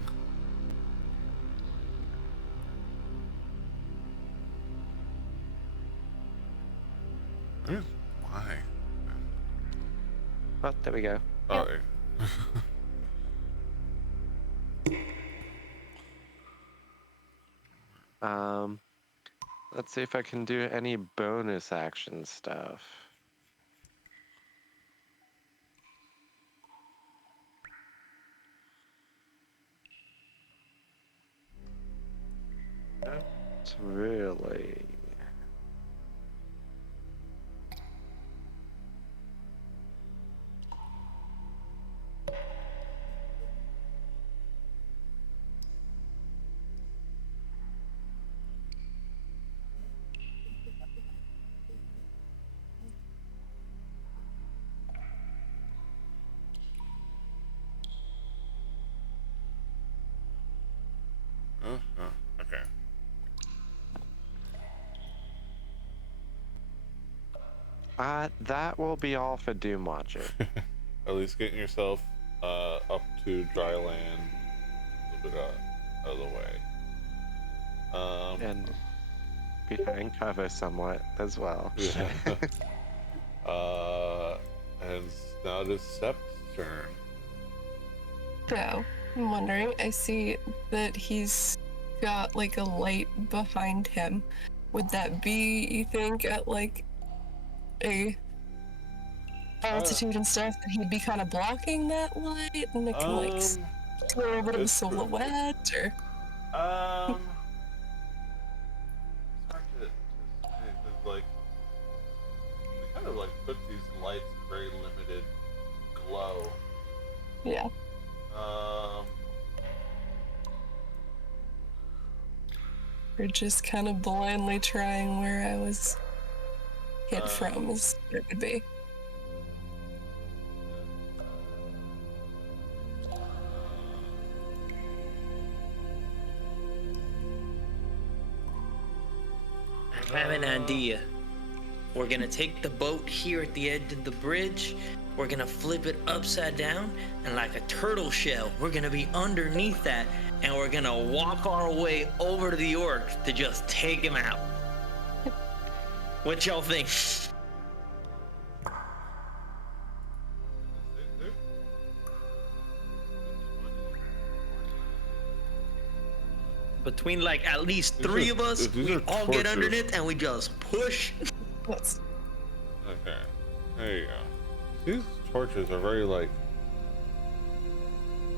Why? Oh, there we go. Oh, Let's see if I can do any bonus action stuff. Not really. okay. That will be all for Doom watching. At least getting yourself up to dry land a little bit out of the way. And behind cover somewhat as well. Yeah. And now it is Sep's turn. So, I'm wondering, I see that he's got like a light behind him. Would that be, you think, at like a altitude and stuff, that he'd be kind of blocking that light and it can like see a little bit of a it's true. silhouette or It's hard to say, 'cause, like, they kind of like put these lights in very limited glow. yeah. Or just kind of blindly trying where I was hit from is what it would be. I have an idea. We're gonna take the boat here at the edge of the bridge. We're gonna flip it upside down, and like a turtle shell, we're gonna be underneath that, and we're gonna walk our way over to the orc to just take him out. What y'all think? Between like at least three of us, these we are all get torches. underneath and we just push. That's Okay, there you go. These torches are very like,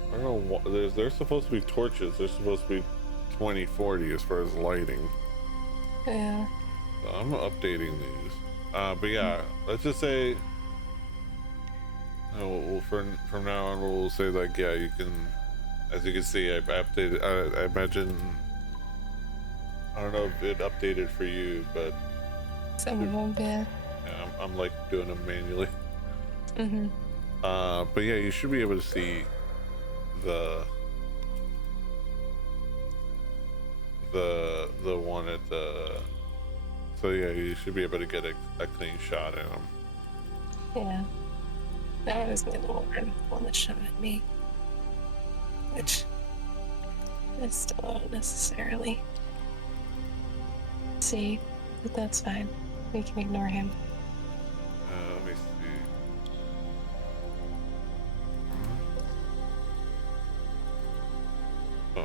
I don't know what, they're supposed to be torches. They're supposed to be 2040 as far as lighting. yeah. So I'm updating these. But yeah, let's just say, from now on we'll say like, yeah, you can, as you can see, I updated. I imagine, I don't know if it updated for you, but Some of them, yeah. yeah, I'm like doing them manually. Mm-hmm. But yeah, you should be able to see the one at the. So yeah, you should be able to get a clean shot in them. Yeah. That was the one that shot at me. Which I still don't necessarily see, but that's fine. We can ignore him. Let me see. Oh.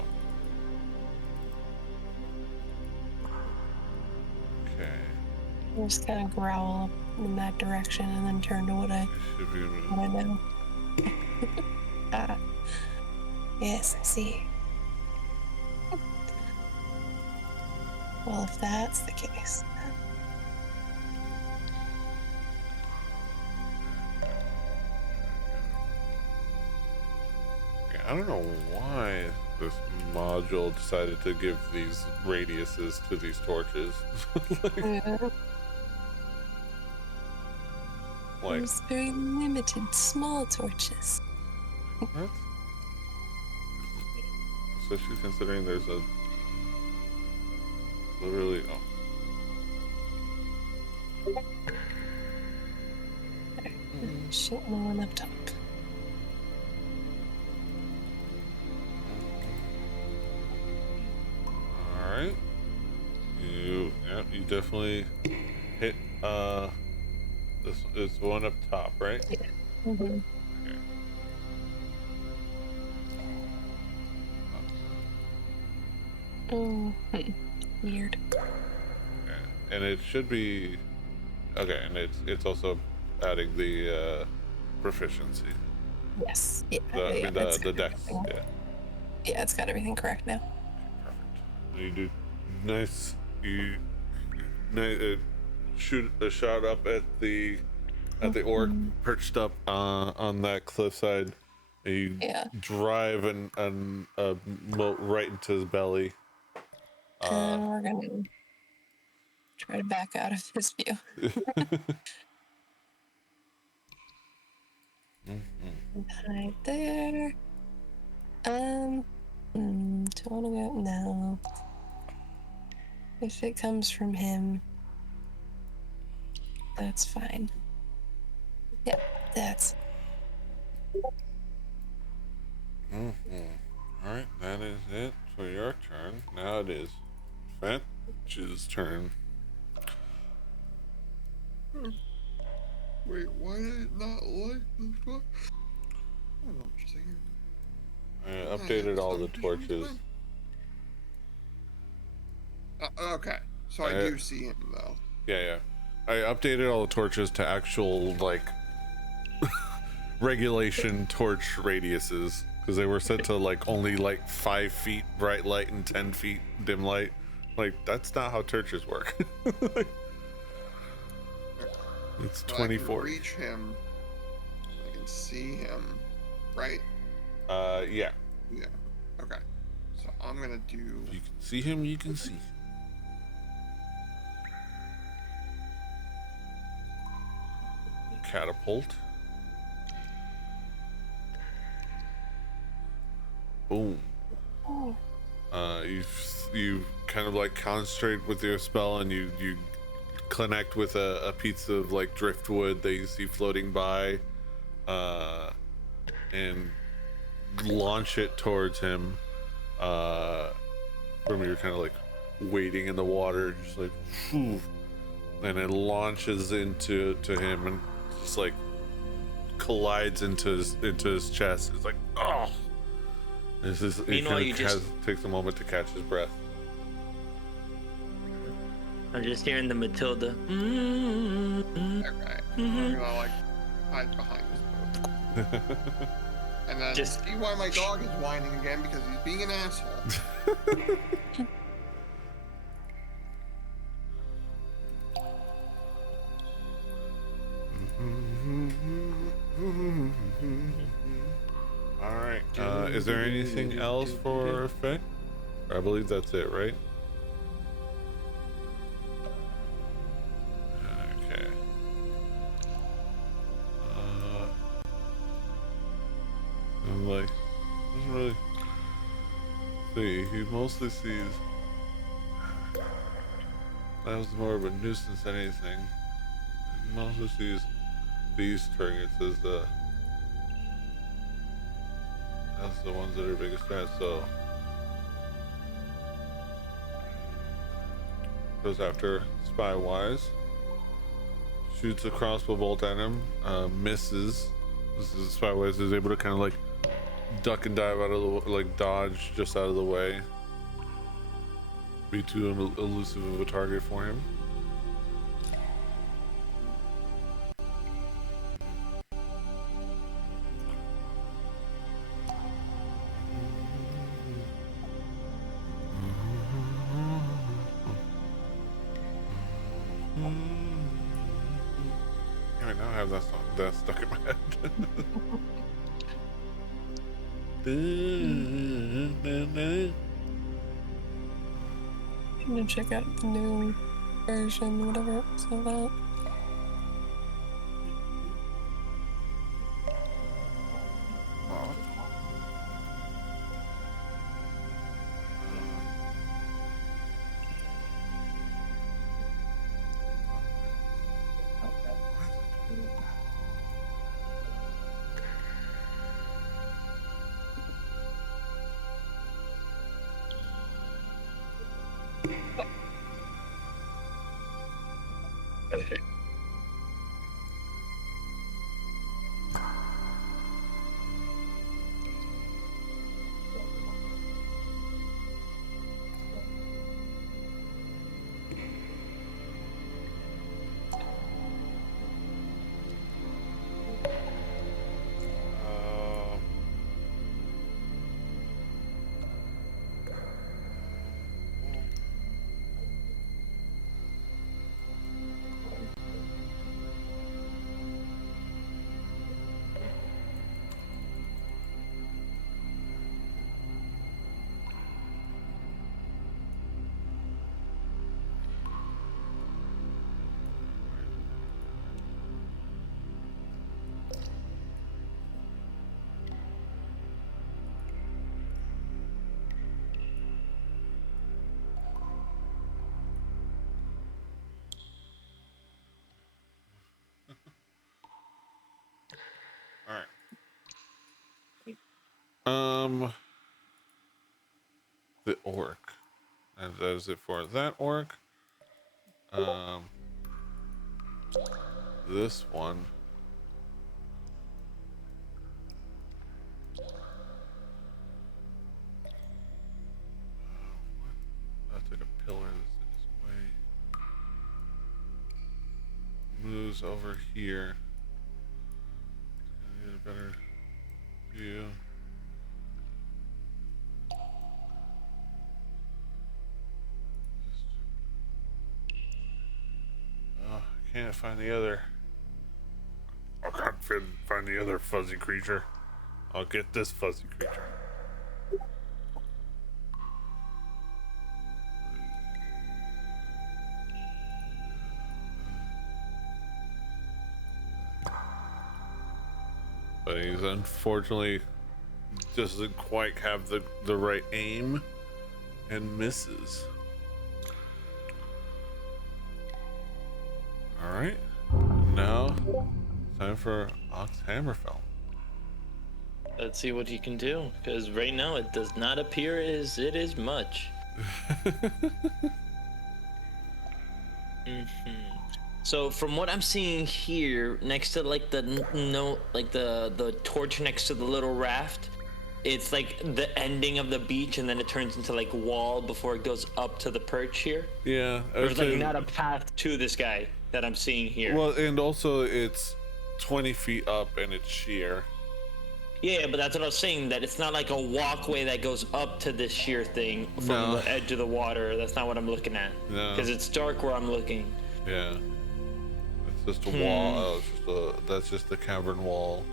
Okay. I'll just kind of growl in that direction and then turn to what I Should be able to- know. Yes, I see. Well, if that's the case, Okay, I don't know why this module decided to give these radiuses to these torches. Like, there's very limited small torches. what? Especially considering there's a literally. Oh, Shoot one up top. all right. You definitely hit This is the one up top, right? Mm-hmm. Okay. Oh, weird. Okay. And it should be okay, and it's also adding the proficiency. Yes. Yeah. I Yeah. mean It's the got dex. everything. Yeah. Yeah, it's got everything correct now. Perfect. You do nice. You shoot a shot up at the orc perched up on that cliffside. And you Yeah. drive and moat right into his belly. And we're gonna try to back out of his view. Hide there. Do I want to go? No. If it comes from him, that's fine. Yep, that's. All right, that is it for your turn. Now it is Fetch's turn. Wait, why did it not like the fuck? I don't know what you're saying. I updated all the torches. Okay, so I do see him though. Yeah. I updated all the torches to actual like regulation torch radiuses because they were set to like only like 5 feet bright light and 10 feet dim light. Like that's not how torches work. It's But 24. I can reach him. I can see him, right? Yeah. Yeah. Okay. So I'm gonna do. You can see him. You can see. Catapult. Boom. Oh, You kind of like concentrate with your spell, and you connect with a piece of like driftwood that you see floating by, and launch it towards him. From you're kind of like wading in the water, just like, whew, and it launches into him and just like collides into his chest. It's like, oh. This is. He Meanwhile, kind you of just- takes a moment to catch his breath. I'm just hearing the Matilda. Okay. I'm gonna like hide behind this boat. And then Just- see why my dog is whining again because he's being an asshole. All right. Is there anything else for effect? I believe that's it, right? Okay. I'm like, doesn't really see. He mostly sees. That was more of a nuisance than anything. He mostly sees these triggers as the ones that are biggest threat. So goes after Spywise, shoots a crossbow bolt at him, misses. Spywise is able to kind of like duck and dive out of the like dodge just out of the way. Be too elusive of a target for him. Yeah, I now have that song that's stuck in my head. I'm gonna check out the new version, whatever it's about. The orc. And that is it for that orc. This one. That's like a pillar that's in his way. Moves over here. Get a better view. Oh, I can't find the other. I can't find the other fuzzy creature. I'll get this fuzzy creature. But he's unfortunately doesn't quite have the right aim and misses. Alright. Now time for Ox Hammerfell. Let's see what he can do, because right now it does not appear as it is much. So from what I'm seeing here, next to like the the torch next to the little raft, it's like the ending of the beach, and then it turns into like wall before it goes up to the perch here. Yeah, There's like not a path to this guy that I'm seeing here. well, and also it's 20 feet up and it's sheer. Yeah, but that's what I was saying, that it's not like a walkway that goes up to this sheer thing from No. the edge of the water. That's not what I'm looking at. No. Because it's dark where I'm looking. Yeah, it's just a wall. Oh, it's just that's just the cavern wall.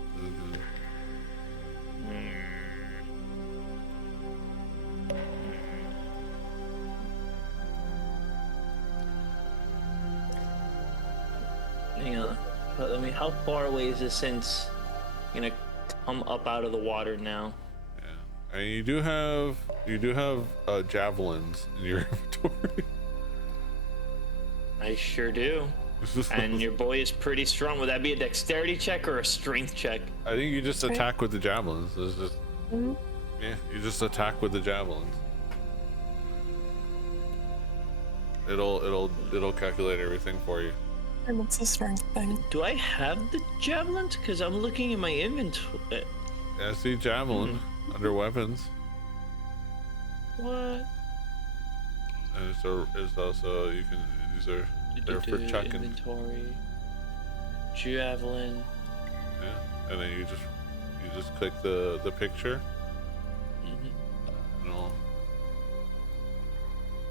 Hang on. But, I mean, how far away is this since gonna come up out of the water now? Yeah, and you do have javelins in your inventory. I sure do. And your boy is pretty strong. Would that be a dexterity check or a strength check? I think you just attack with the javelins. It's just Mhm. yeah, you just attack with the javelins. It'll calculate everything for you. And it's a strength thing. Do I have the javelins? Because I'm looking in my inventory. Yeah, I see javelin under weapons. What? And it's also you can these are they're for chucking. Inventory. Javelin. Yeah, and then you just click the picture. Mm-hmm. And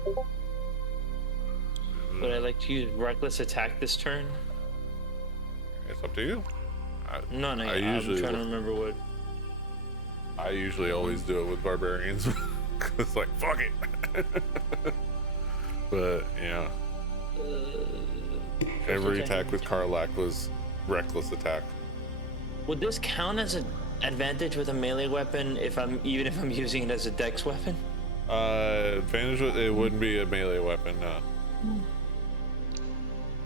it'll- Would I like to use reckless attack this turn? It's up to you. No, I I'm usually trying to would. remember what. I usually always do it with barbarians. It's like fuck it. But yeah, every attack with Karlak was reckless attack. Would this count as an advantage with a melee weapon if I'm using it as a dex weapon? Advantage with it wouldn't be a melee weapon. No.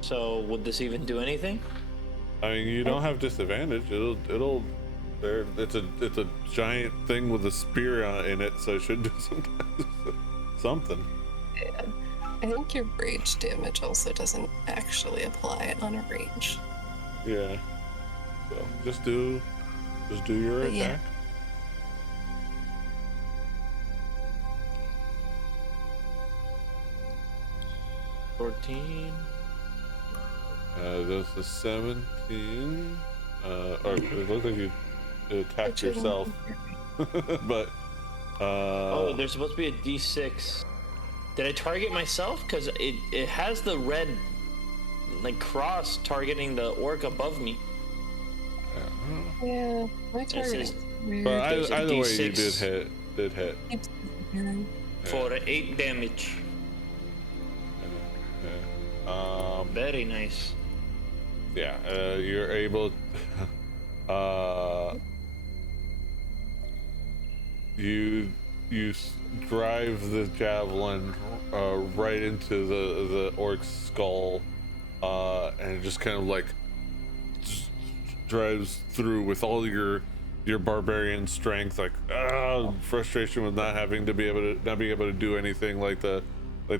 So would this even do anything? I mean, you don't have disadvantage. It's a giant thing with a spear in it, so it should do something. Yeah. I think your rage damage also doesn't actually apply on a range. Yeah. So just do your But yeah. attack. Yeah. 14. That's a 17. Or it looks like you attacked But you yourself, but Oh, there's supposed to be a d6. Did I target myself? Because it has the red like cross targeting the orc above me. Yeah, my It target says- is weird. but there's a either way, you D6. did hit. Keeps disappearing. For 8 damage. Very nice. Yeah, you're able. You drive the javelin right into the orc's skull, and it just kind of like drives through with all your your barbarian strength, like frustration with not being able to do anything like the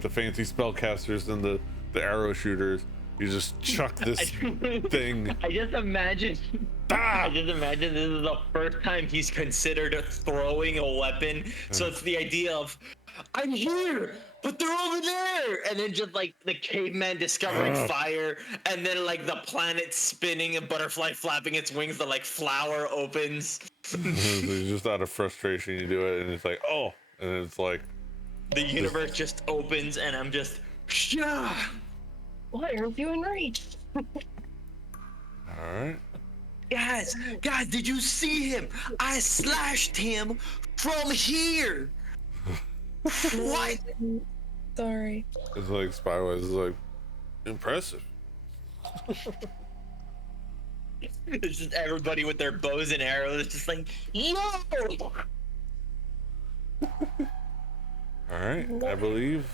fancy spellcasters and the arrow shooters. You just chuck this thing. I just imagine. Ah! I just imagine this is the first time he's considered throwing a weapon. So it's the idea of, I'm here, but they're over there, and then just like the caveman discovering fire, and then like the planet spinning and butterfly flapping its wings, the like flower opens. Just out of frustration, you do it, and it's like, oh, and it's like The universe just opens, and I'm just, yeah. Why aren't you in reach? all right. Guys, did you see him? I slashed him from here. What? Sorry. It's like Spywise is like impressive. It's just everybody with their bows and arrows, just like, yo! All right, I believe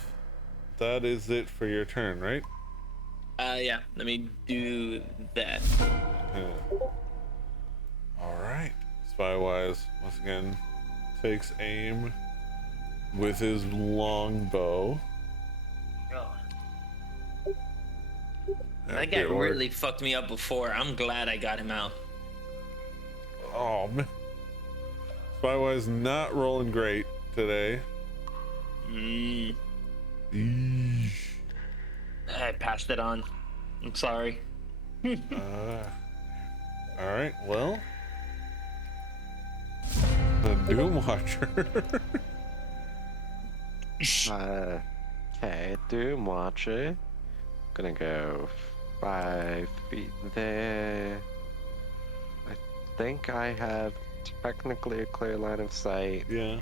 that is it for your turn, right? Yeah, let me do that. Yeah. All right, Spywise once again takes aim with his longbow. That guy really fucked me up before. I'm glad I got him out. Oh man, Spywise not rolling great today. Mm, Eesh. I passed it on. I'm sorry. All right, well, the Doom Watcher. Okay, Doom Watcher. Gonna go 5 feet there. I think I have technically a clear line of sight. Yeah.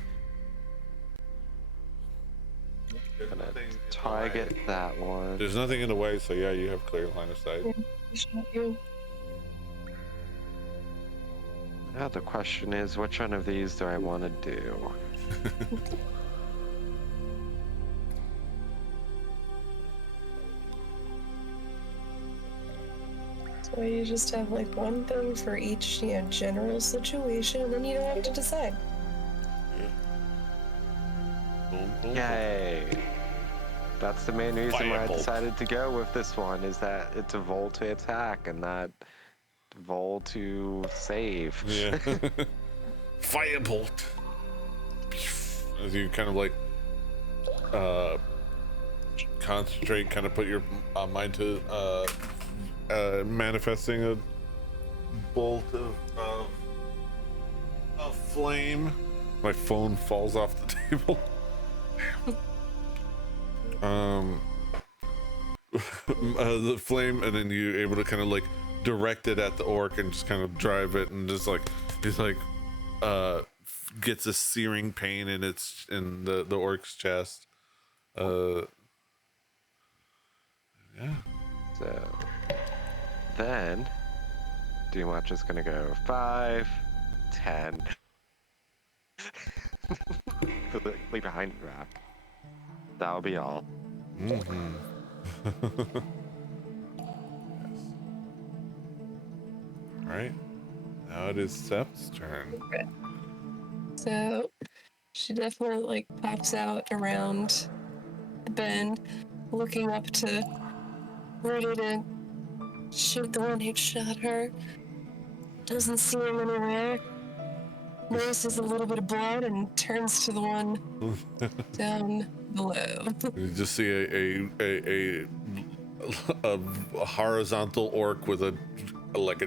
Gonna target that one. There's nothing in the way, so yeah, you have clear line of sight. You. Now the question is, which one of these do I want to do? So you just have like one thing for each, general situation, and then you don't have to decide. Boom, boom, Yay! That's the main reason why I Firebolt. decided to go with this one, is that it's a roll to attack and not roll to save. Yeah. Firebolt. As you kind of like concentrate, kind of put your mind to manifesting a bolt of flame. My phone falls off the table. The flame, and then you're able to kind of like direct it at the orc and just kind of drive it, and just like he's like gets a searing pain in the orc's chest. Yeah. So then Doom Watcher's gonna go 5, 10. Leave behind rock. That'll be all. Mm-hmm. All right. Now it is Sep's turn. So she definitely like pops out around the bend, looking up to ready to shoot the one who shot her. Doesn't see him anywhere. Notices a little bit of blood and turns to the one down below. You just see a horizontal orc with a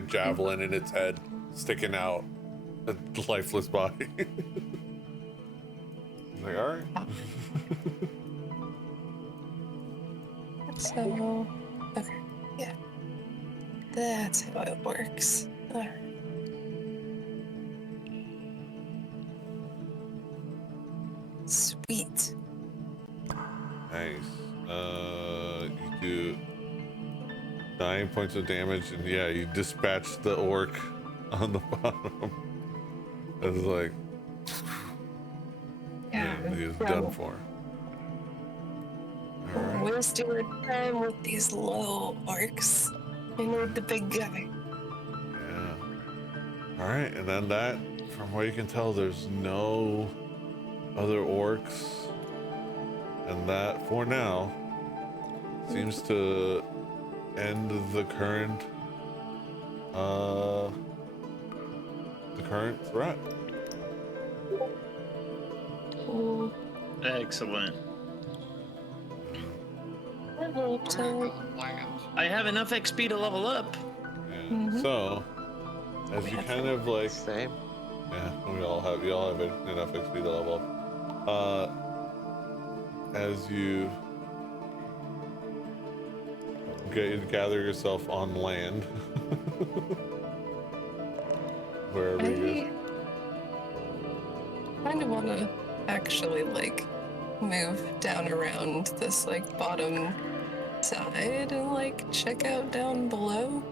javelin in its head sticking out, a lifeless body. Like, all right. So, okay, yeah. That's how it works. Alright. Sweet. Nice. You do 9 points of damage, and yeah, you dispatch the orc on the bottom. It's like, Yeah, he's done for. All right. wasting our time with these low orcs. I need the big guy. Yeah. All right, and then that from what you can tell, there's no other orcs, and that for now seems to end the current threat. Cool. Excellent. I hope so. Land. I have enough XP to level up. Yeah. So as you kind of like, Same. yeah, we all have enough XP to level up. As you gather yourself on land, wherever you I kind of want to actually like move down around this like bottom side and like check out down below.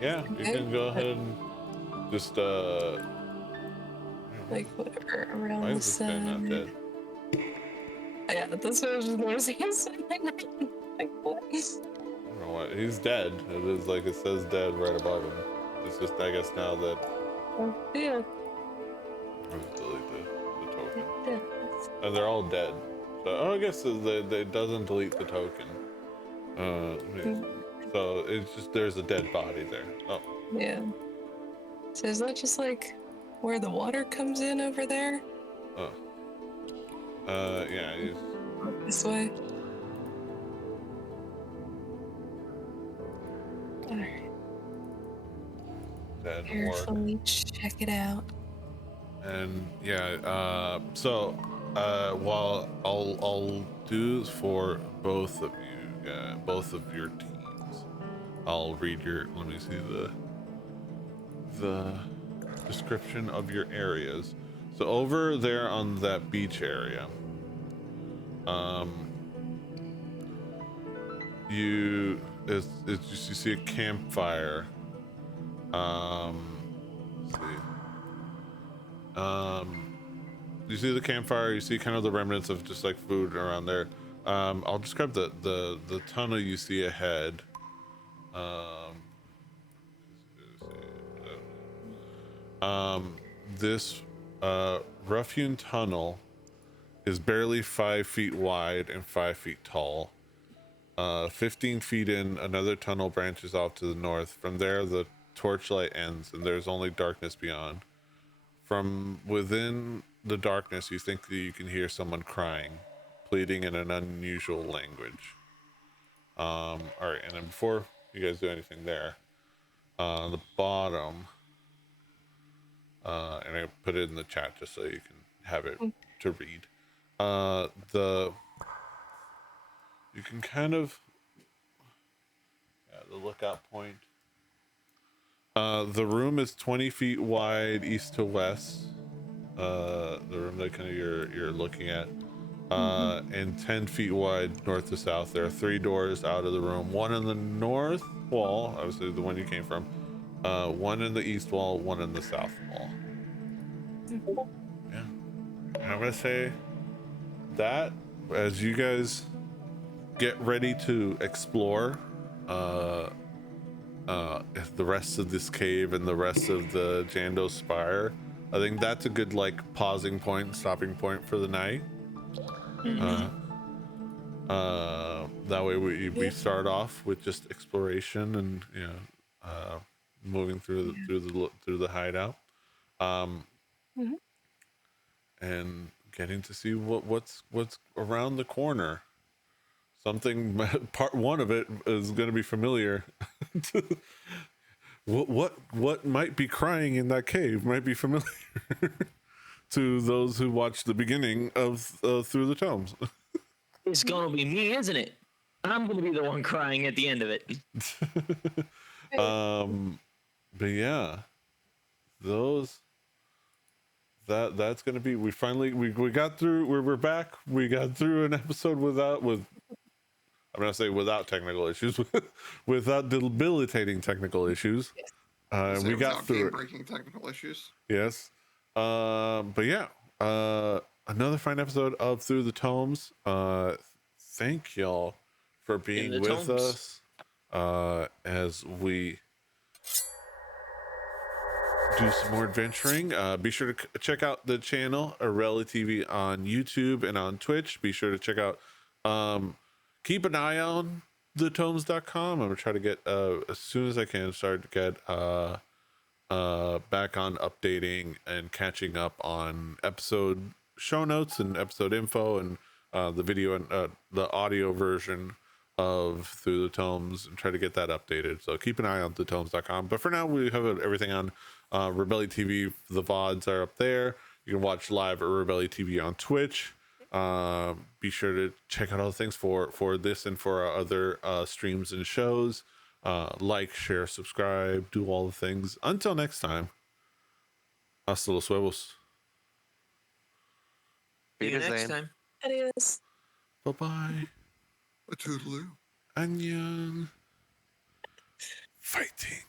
yeah, you can go ahead and just Like whatever around why the is this guy not side. dead? Yeah, that's what I was just noticing. Like what? I don't know why he's dead. It is like it says dead right above him. It's just, I guess, now that Oh, yeah. I'll just delete the token. Yeah. And they're all dead. So I guess it doesn't delete the token. So it's just there's a dead body there. Oh, Yeah. So is that just like where the water comes in over there? oh. Yeah, he's This way? Alright. dead. Orc. Carefully check it out. And yeah, so while I'll do for both of you, both of your teams, I'll read your. Let me see the description of your areas. So over there on that beach area, you see a campfire. Let's see. You see the campfire, you see kind of the remnants of just like food around there. I'll describe the tunnel you see ahead. This rough-hewn tunnel is barely 5 feet wide and 5 feet tall. 15 feet in, another tunnel branches off to the north. From there, the torchlight ends, and there's only darkness beyond. From within the darkness, you think that you can hear someone crying, pleading in an unusual language. All right, and then before you guys do anything there, on the bottom, and I put it in the chat just so you can have it to read. You can kind of, the lookout point. The room is 20 feet wide east to west. The room that kind of you're looking at, and 10 feet wide north to south. There are 3 doors out of the room. One in the north wall, obviously the one you came from. One in the east wall, one in the south wall. Yeah, and I'm gonna say that as you guys get ready to explore the rest of this cave and the rest of the Jando Spire, I think that's a good like pausing point, stopping point for the night. That way we start off with just exploration and moving through the hideout, and getting to see what's around the corner. Something part one of it is going to be familiar. What might be crying in that cave might be familiar to those who watched the beginning of Through the Tomes. It's gonna be me, isn't it? I'm gonna be the one crying at the end of it. But yeah, that's gonna be. We finally got through. We're back. We got through an episode I'm gonna say without technical issues, without debilitating technical issues. We got through it. Breaking technical issues. Yes. But yeah, another fine episode of Through the Tomes. Thank y'all for being with us as we do some more adventuring. Be sure to check out the channel Arella TV on YouTube and on Twitch. Be sure to check out, keep an eye on thetomes.com. I'm gonna try to get as soon as I can start to get back on updating and catching up on episode show notes and episode info and the video and the audio version of Through the Tomes, and try to get that updated. So keep an eye on thetomes.com. But for now, we have everything on Rebelli TV. The VODs are up there. You can watch live at Rebelli TV on Twitch. Be sure to check out all the things for this and for our other streams and shows. Like, share, subscribe, do all the things. Until next time, hasta los huevos. See you next Wiedersehen. time. Adios. Bye-bye. A toodaloo. Annyeong. Fighting.